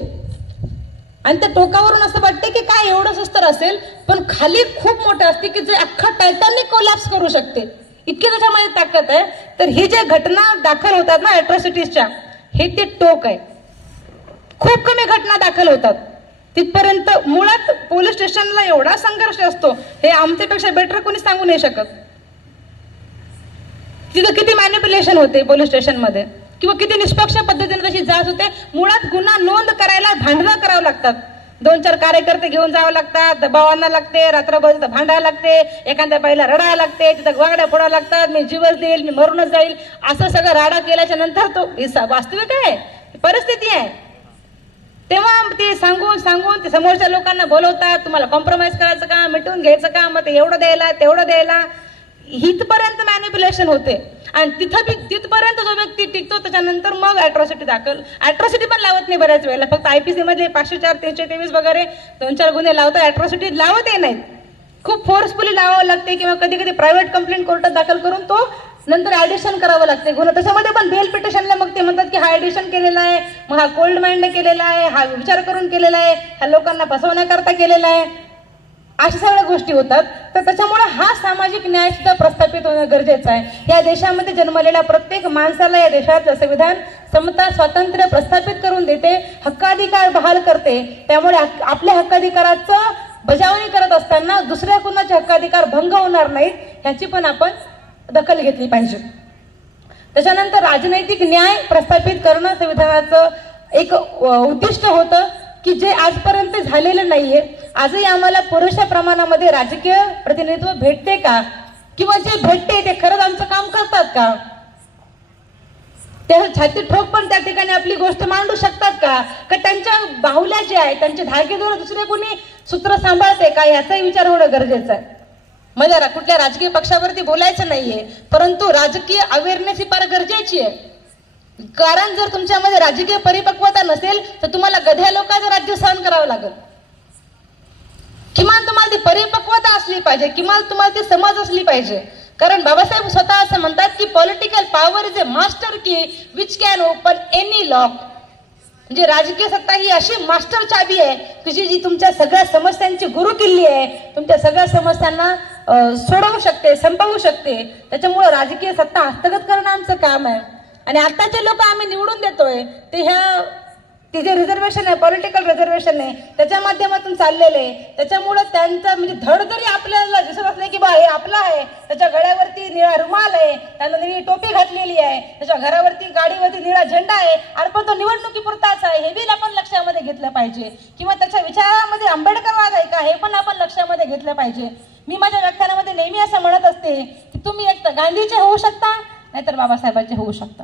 आणि त्या टोकावरून असं वाटते की काय एवढं सुस्तर असेल, पण खाली खूप मोठं असते की जे अख्खा टायटॅनिक कोलॅप्स करू शकते, इतकी त्याच्यामध्ये ताकद आहे. तर हे जे घटना दाखल होतात ना अॅट्रॉसिटीजच्या, हे ते टोक आहे. खूप कमी घटना दाखल होतात तिथपर्यंत. मुळात पोलीस स्टेशनला एवढा संघर्ष असतो, हे आमच्यापेक्षा बेटर कोणी सांगू नाही शकत. तिथं किती मॅनिप्युलेशन होते पोलीस स्टेशनमध्ये, किंवा किती निष्पक्ष पद्धतीने तशी जाच होते. मुळात गुन्हा नोंद करायला भांडणं करावं लागतात, 2-4 कार्यकर्ते घेऊन जावं लागतात, दबाव आणावं लागते, रात्रभर तिथं भांडायला लागते, एखाद्या बाईला रडायला लागते, तिथं वागड्या फोडावं लागतात, मी जीवच देईल, मी मरूनच जाईल, असं सगळं राडा केल्याच्या नंतर तो वास्तविक आहे, परिस्थिती आहे. तेव्हा ते सांगून ते समोरच्या लोकांना बोलवतात, तुम्हाला कॉम्प्रोमाइज करायचं का, मिटवून घ्यायचं का, मग ते एवढं द्यायला तेवढं द्यायला, इथपर्यंत मॅनिप्युलेशन होते. आणि तिथपर्यंत जो व्यक्ती टिकतो त्याच्यानंतर मग ॲट्रॉसिटी पण लावत नाही बऱ्याच वेळेला. फक्त IPC मध्ये 504, 323 वगैरे 2-4 गुन्हे लावतात, ॲट्रॉसिटी लावतही नाहीत. खूप फोर्सफुली लावावं लागते किंवा कधी कधी प्रायव्हेट कंप्लेंट कोर्टात दाखल करून तो नंतर ॲडिशन करावं लागते गुन्हा. त्याच्यामध्ये पण बेल पिटिशनला मग ते म्हणतात की हा ॲडिशन केलेला आहे, मग हा कोल्ड माइंडने केलेला आहे, हा विचार करून केलेला आहे, ह्या लोकांना फसवण्याकरता केलेला आहे, अशा सगळ्या गोष्टी होतात. तर त्याच्यामुळे हा सामाजिक न्याय सुद्धा प्रस्थापित होणं गरजेचं आहे. या देशामध्ये जन्मलेल्या प्रत्येक माणसाला या देशाचं संविधान समता स्वातंत्र्य प्रस्थापित करून देते, हक्काधिकार बहाल करते. त्यामुळे आपल्या हक्काधिकाराचं बजावणी करत असताना दुसऱ्या कुणाचे हक्काधिकार भंग होणार नाहीत ह्याची पण आपण दखल घेतली पाहिजे. त्याच्यानंतर राजनैतिक न्याय प्रस्थापित करणं संविधानाचं एक उद्दिष्ट होतं की जे आजपर्यंत झालेलं नाहीये. आजही आम्हाला पुरेशा प्रमाणामध्ये राजकीय प्रतिनिधित्व भेटते का, किंवा जे भेटते ते खरंच आमचं काम करतात का, त्या छाती ठोक पण त्या ठिकाणी आपली गोष्ट मांडू शकतात का, त्यांच्या बाहुल्या जे आहेत त्यांचे धागेदोरे दुसरे कोणी सूत्र सांभाळते का, याचाही विचार होणं गरजेचं आहे. म्हणजे कुठल्या राजकीय पक्षावरती बोलायचं नाहीये, परंतु राजकीय अवेअरनेस ही फार गरजेची आहे. कारण जर तुमच्यामध्ये राजकीय परिपक्वता नसेल तर तुम्हाला गध्या लोकांचं राज्य सहन करावं लागेल. किमान तुम्हाला ती परिपक्वता असली पाहिजे, किमान तुम्हाला ती समज असली पाहिजे. कारण बाबासाहेब स्वतः असं म्हणतात की political power is a master key which can open any lock. म्हणजे राजकीय सत्ता ही अशी मास्टर चाबी आहे की जी तुमच्या सगळ्या समस्यांची गुरु किल्ली आहे, तुमच्या सगळ्या समस्यांना सोडवू शकते, संपवू शकते. त्याच्यामुळे राजकीय सत्ता हस्तगत करणं आमचं काम आहे. आणि आताचे लोक आम्ही निवडून देतोय ते जे रिझर्वेशन आहे, पॉलिटिकल रिझर्वेशन आहे, त्याच्या माध्यमातून चाललेले. त्याच्यामुळे त्यांचा म्हणजे धड जरी आपल्याला दिसत असले की बा हे आपलं आहे, त्याच्या गळ्यावरती निळा रुमाल आहे, त्यानं निळी टोपी घातलेली आहे, त्याच्या घरावरती गाडीवरती निळा झेंडा आहे, अरे पण तो निवडणुकीपुरताच आहे, हे बी आपण लक्षामध्ये घेतलं पाहिजे. किंवा त्याच्या विचारामध्ये आंबेडकरवाद आहे का, हे पण आपण लक्षामध्ये घेतलं पाहिजे. मी माझ्या व्याख्यानामध्ये नेहमी असं म्हणत असते की तुम्ही एकतर गांधीचे होऊ शकता, नाहीतर बाबासाहेबांचे होऊ शकता.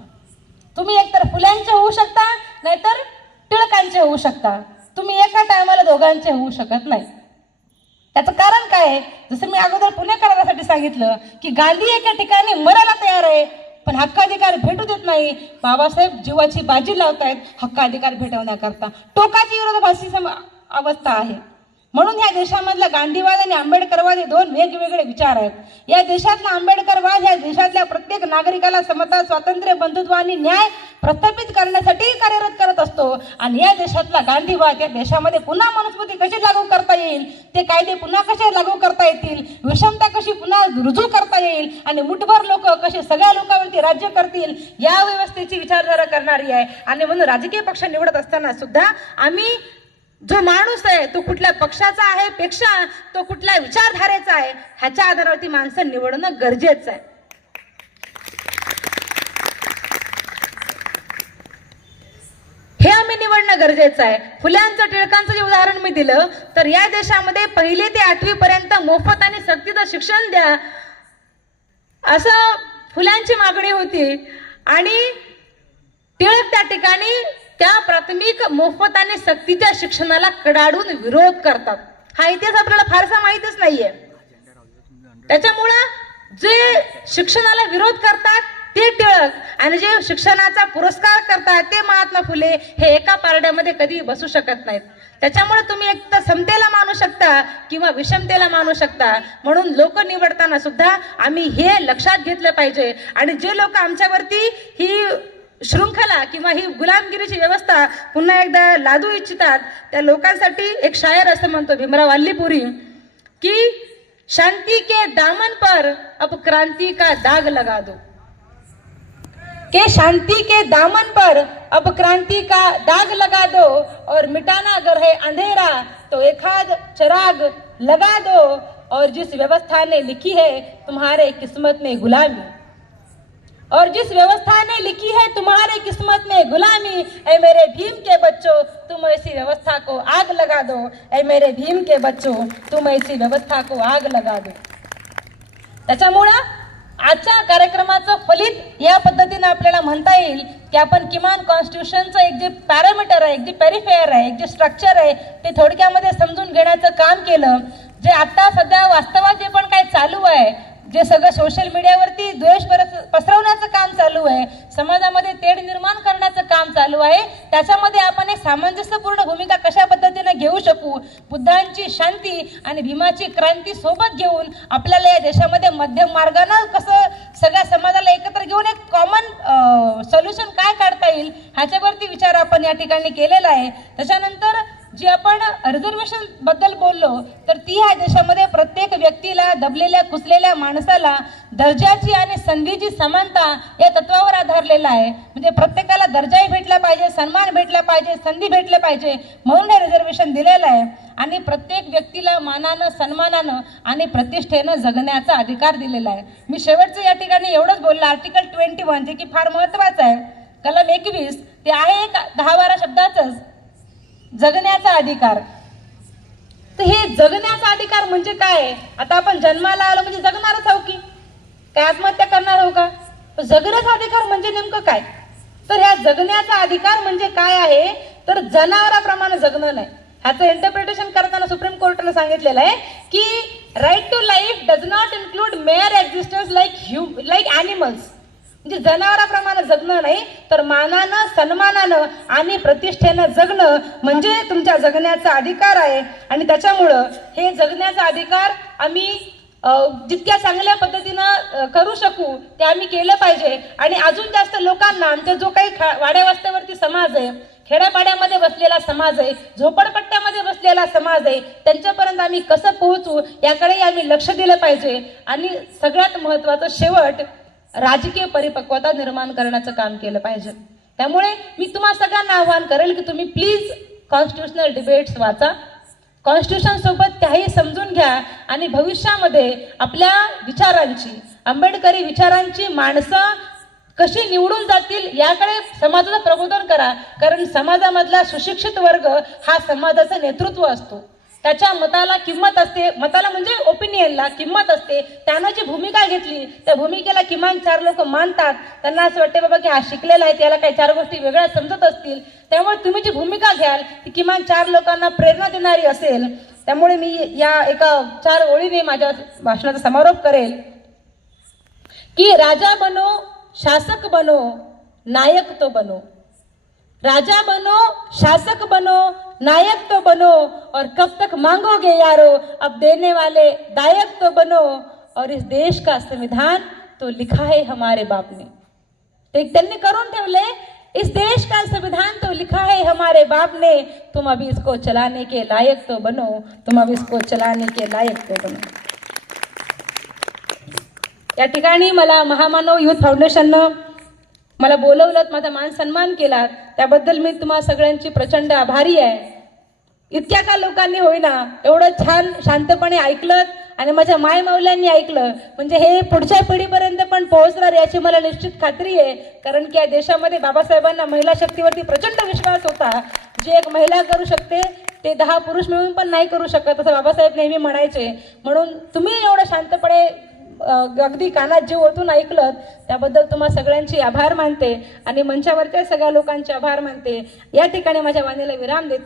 तुम्ही एकतर फुल्यांचे होऊ शकता, नाहीतर टिळकांचे होऊ शकता. तुम्ही एका टायमाला दोघांचे होऊ शकत नाही. त्याचं कारण काय आहे? जसं मी अगोदर पुणेकरांसाठी सांगितलं की गांधी एका ठिकाणी मरायला तयार आहे पण हक्काधिकार भेटू देत नाही. बाबासाहेब जीवाची बाजी लावतायत हक्काधिकार भेटवण्याकरता. टोकाची विरोधाभासी अवस्था आहे. म्हणून ह्या देशामधला गांधीवाद आणि आंबेडकरवाद हे दोन वेगवेगळे विचार आहेत. या देशातला आंबेडकरवाद ह्या देशातल्या प्रत्येक नागरिकाला समता, स्वातंत्र्य, बंधुत्व आणि न्याय प्रस्थापित करण्यासाठी कार्यरत करत असतो. आणि या देशातला गांधीवाद या देशामध्ये पुन्हा मनुस्मृती कशी लागू करता येईल, ते कायदे पुन्हा कसे लागू करता येतील, विषमता कशी पुन्हा रुजू करता येईल आणि मुठभर लोक कसे सगळ्या लोकांवरती राज्य करतील, या व्यवस्थेची विचारधारा करणारी आहे. आणि म्हणून राजकीय पक्ष निवडत असताना सुद्धा आम्ही जो माणूस आहे तो कुठल्या पक्षाचा आहे पेक्षा तो कुठल्या विचारधारेचा आहे ह्याच्या आधारावरती माणसं निवडणं गरजेचं आहे. हे आम्ही निवडणं गरजेचं आहे. फुल्यांचं टिळकांचं जे उदाहरण मी दिलं तर या देशामध्ये 1ली ते 8वी पर्यंत मोफत आणि सक्तीचं शिक्षण द्या असं फुल्यांची मागणी होती. आणि टिळक त्या ठिकाणी त्या प्राथमिक मोफत आणि सक्तीच्या शिक्षणाला कडाडून विरोध करतात. हा इतिहास आपल्याला फारसा माहितच नाहीये. त्याच्यामुळं जे शिक्षणाला विरोध करतात ते टिळक आणि जे शिक्षणाचा पुरस्कार करतात ते महात्मा फुले हे एका पारड्यामध्ये कधी बसू शकत नाहीत. त्याच्यामुळे तुम्ही एक तर समतेला मानू शकता किंवा विषमतेला मानू शकता. म्हणून लोक निवडताना सुद्धा आम्ही हे लक्षात घेतलं पाहिजे. आणि जे लोक आमच्यावरती ही शृंखला किंवा ही गुलामगिरीची व्यवस्था पुन्हा एकदा लादू इच्छितात त्या लोकांसाठी एक शायर असं म्हणतो भीमराव अल्लीपुरी की शांति के दामन पर अब क्रांति का दाग लगा दो, के शांति के दामन पर अब क्रांति का दाग लगा दो और मिटाना अगर है अंधेरा तो एक आध चिराग लगा दो और जिस व्यवस्था ने लिखी है तुम्हारे किस्मत में गुलामी, और जिस व्यवस्था ने लिखी है तुम्हारे किस्मत में गुलामी, ऐ मेरे भीम के बच्चों तुम ऐसी व्यवस्था को आग लगा दो, ऐ मेरे भीम के बच्चों तुम ऐसी व्यवस्था को आग लगा दो. त्याच्यामुळं आजच्या कार्यक्रमाचं फलित या पद्धतीने आपल्याला म्हणता येईल की आपण किमान कॉन्स्टिट्यूशनचं एक जे पॅरामीटर आहे, एक जे पेरिफेअर आहे, एक जे स्ट्रक्चर आहे ते थोडक्यामध्ये समजून घेण्याचं काम केलं. जे आता सध्या वास्तवात जे पण काय चालू आहे, जे सगळं सोशल मीडियावरती द्वेष पसरवण्याचं काम चालू आहे, समाजामध्ये तेढ निर्माण करण्याचं काम चालू आहे, त्याच्यामध्ये आपण एक सामंजस्यपूर्ण भूमिका कशा पद्धतीने घेऊ शकू, बुद्धांची शांती आणि भीमाची क्रांती सोबत घेऊन आपल्याला या देशामध्ये मध्यम मार्गानं कसं सगळ्या समाजाला एकत्र घेऊन एक कॉमन सोल्युशन काय काढता येईल ह्याच्यावरती विचार आपण या ठिकाणी केलेला आहे. त्याच्यानंतर जी आपण रिझर्वेशन बद्दल बोललो तर ती ह्या देशामध्ये प्रत्येक व्यक्तीला, दबलेल्या कुचलेल्या माणसाला दर्जाची आणि संधीची समानता या तत्वावर आधारलेला आहे. म्हणजे प्रत्येकाला दर्जाही भेटला पाहिजे, सन्मान भेटला पाहिजे, संधी भेटले पाहिजे, म्हणून हे रिझर्वेशन दिलेलं आहे. आणि प्रत्येक व्यक्तीला मानानं, सन्मानानं आणि प्रतिष्ठेनं जगण्याचा अधिकार दिलेला आहे. मी शेवटचं या ठिकाणी एवढंच बोललं, आर्टिकल 21 जे की फार महत्त्वाचं आहे, कलम 21 ते आहे एक 10-12 शब्दाचंच, जगण्याचा अधिकार. तर हे जगण्याचा अधिकार म्हणजे काय? आता आपण जन्माला आलो म्हणजे जगणारच आहो की काय, आत्महत्या करणार आहो का? जगण्याचा अधिकार म्हणजे नेमकं काय? तर ह्या जगण्याचा अधिकार म्हणजे काय आहे तर जनावराप्रमाणे जगणं नाही. ह्याचं इंटरप्रिटेशन करताना सुप्रीम कोर्टाने सांगितलेलं आहे की right to life does not include mere existence like animals. म्हणजे जनावराप्रमाणे जगणं नाही तर मानानं, सन्मानानं आणि प्रतिष्ठेनं जगणं म्हणजे तुमच्या जगण्याचा अधिकार आहे. आणि त्याच्यामुळं हे जगण्याचा अधिकार आम्ही जितक्या चांगल्या पद्धतीनं करू शकू ते आम्ही केलं पाहिजे. आणि अजून जास्त लोकांना, आमच्या जो काही वाड्या वस्त्यावरती समाज आहे, खेड्यापाड्यामध्ये बसलेला समाज आहे, झोपडपट्ट्यामध्ये बसलेला समाज आहे, त्यांच्यापर्यंत आम्ही कसं पोहोचू याकडे आम्ही लक्ष दिलं पाहिजे. आणि सगळ्यात महत्त्वाचं शेवट, राजकीय परिपक्वता निर्माण करण्याचं काम केलं पाहिजे. त्यामुळे मी तुम्हा सगळ्यांना आवाहन करेल की तुम्ही प्लीज कॉन्स्टिट्युशनल डिबेट्स वाचा, कॉन्स्टिट्यूशन सोबत त्याही समजून घ्या आणि भविष्यामध्ये आपल्या विचारांची, आंबेडकरी विचारांची माणसं कशी निवडून जातील याकडे समाजाचं प्रबोधन करा. कारण समाजामधला सुशिक्षित वर्ग हा समाजाचं नेतृत्व असतो, त्याच्या मताला किंमत असते, मताला म्हणजे ओपिनियनला किंमत असते. त्यानं जी भूमिका घेतली त्या भूमिकेला किमान 4 लोक मानतात. त्यांना असं वाटते बाबा की हा शिकलेला आहे, त्याला काही 4 गोष्टी वेगळ्या समजत असतील. त्यामुळे तुम्ही जी भूमिका घ्याल ती किमान 4 लोकांना प्रेरणा देणारी असेल. त्यामुळे मी या एका 4 ओळीने माझ्या भाषणाचा समारोप करेल की राजा बनो, शासक बनो, नायक तो बनो. राजा बनो, शासक बनो, नायक तो बनो, और कब तक मांगोगे यारो, अब देने वाले दायक तो बनो. और इस देश का संविधान तो लिखा है हमारे बाप ने. ते त्यांनी करून ठेवले, इस देश का संविधान तो लिखा है हमारे बाप ने, तुम अभी इसको चलाने के लायक तो बनो, तुम अभी इसको चलाने के लायक तो बनो. या ठिकाणी मला महामानव युथ फाउंडेशननं मला बोलवलं, माझा मान सन्मान केला, त्याबद्दल मी तुम्हा सगळ्यांची प्रचंड आभारी आहे. इतक्या का लोकांनी होईना एवढं छान शांतपणे ऐकलं आणि माझ्या मायमाऊल्यांनी ऐकलं, म्हणजे हे पुढच्या पिढीपर्यंत पण पोहोचणार याची मला निश्चित खात्री आहे. कारण की या देशामध्ये बाबासाहेबांना महिला शक्तीवरती प्रचंड विश्वास होता. जे एक महिला करू शकते ते 10 पुरुष मिळून पण नाही करू शकत, असं बाबासाहेब नेहमी म्हणायचे. म्हणून तुम्ही एवढं शांतपणे अगदी कानात जीव ओतून ऐकलं त्याबद्दल तुम्हा सगळ्यांची आभार मानते आणि मंचावरच्या सगळ्या लोकांचे आभार मानते. या ठिकाणी माझ्या वाणीला विराम देते.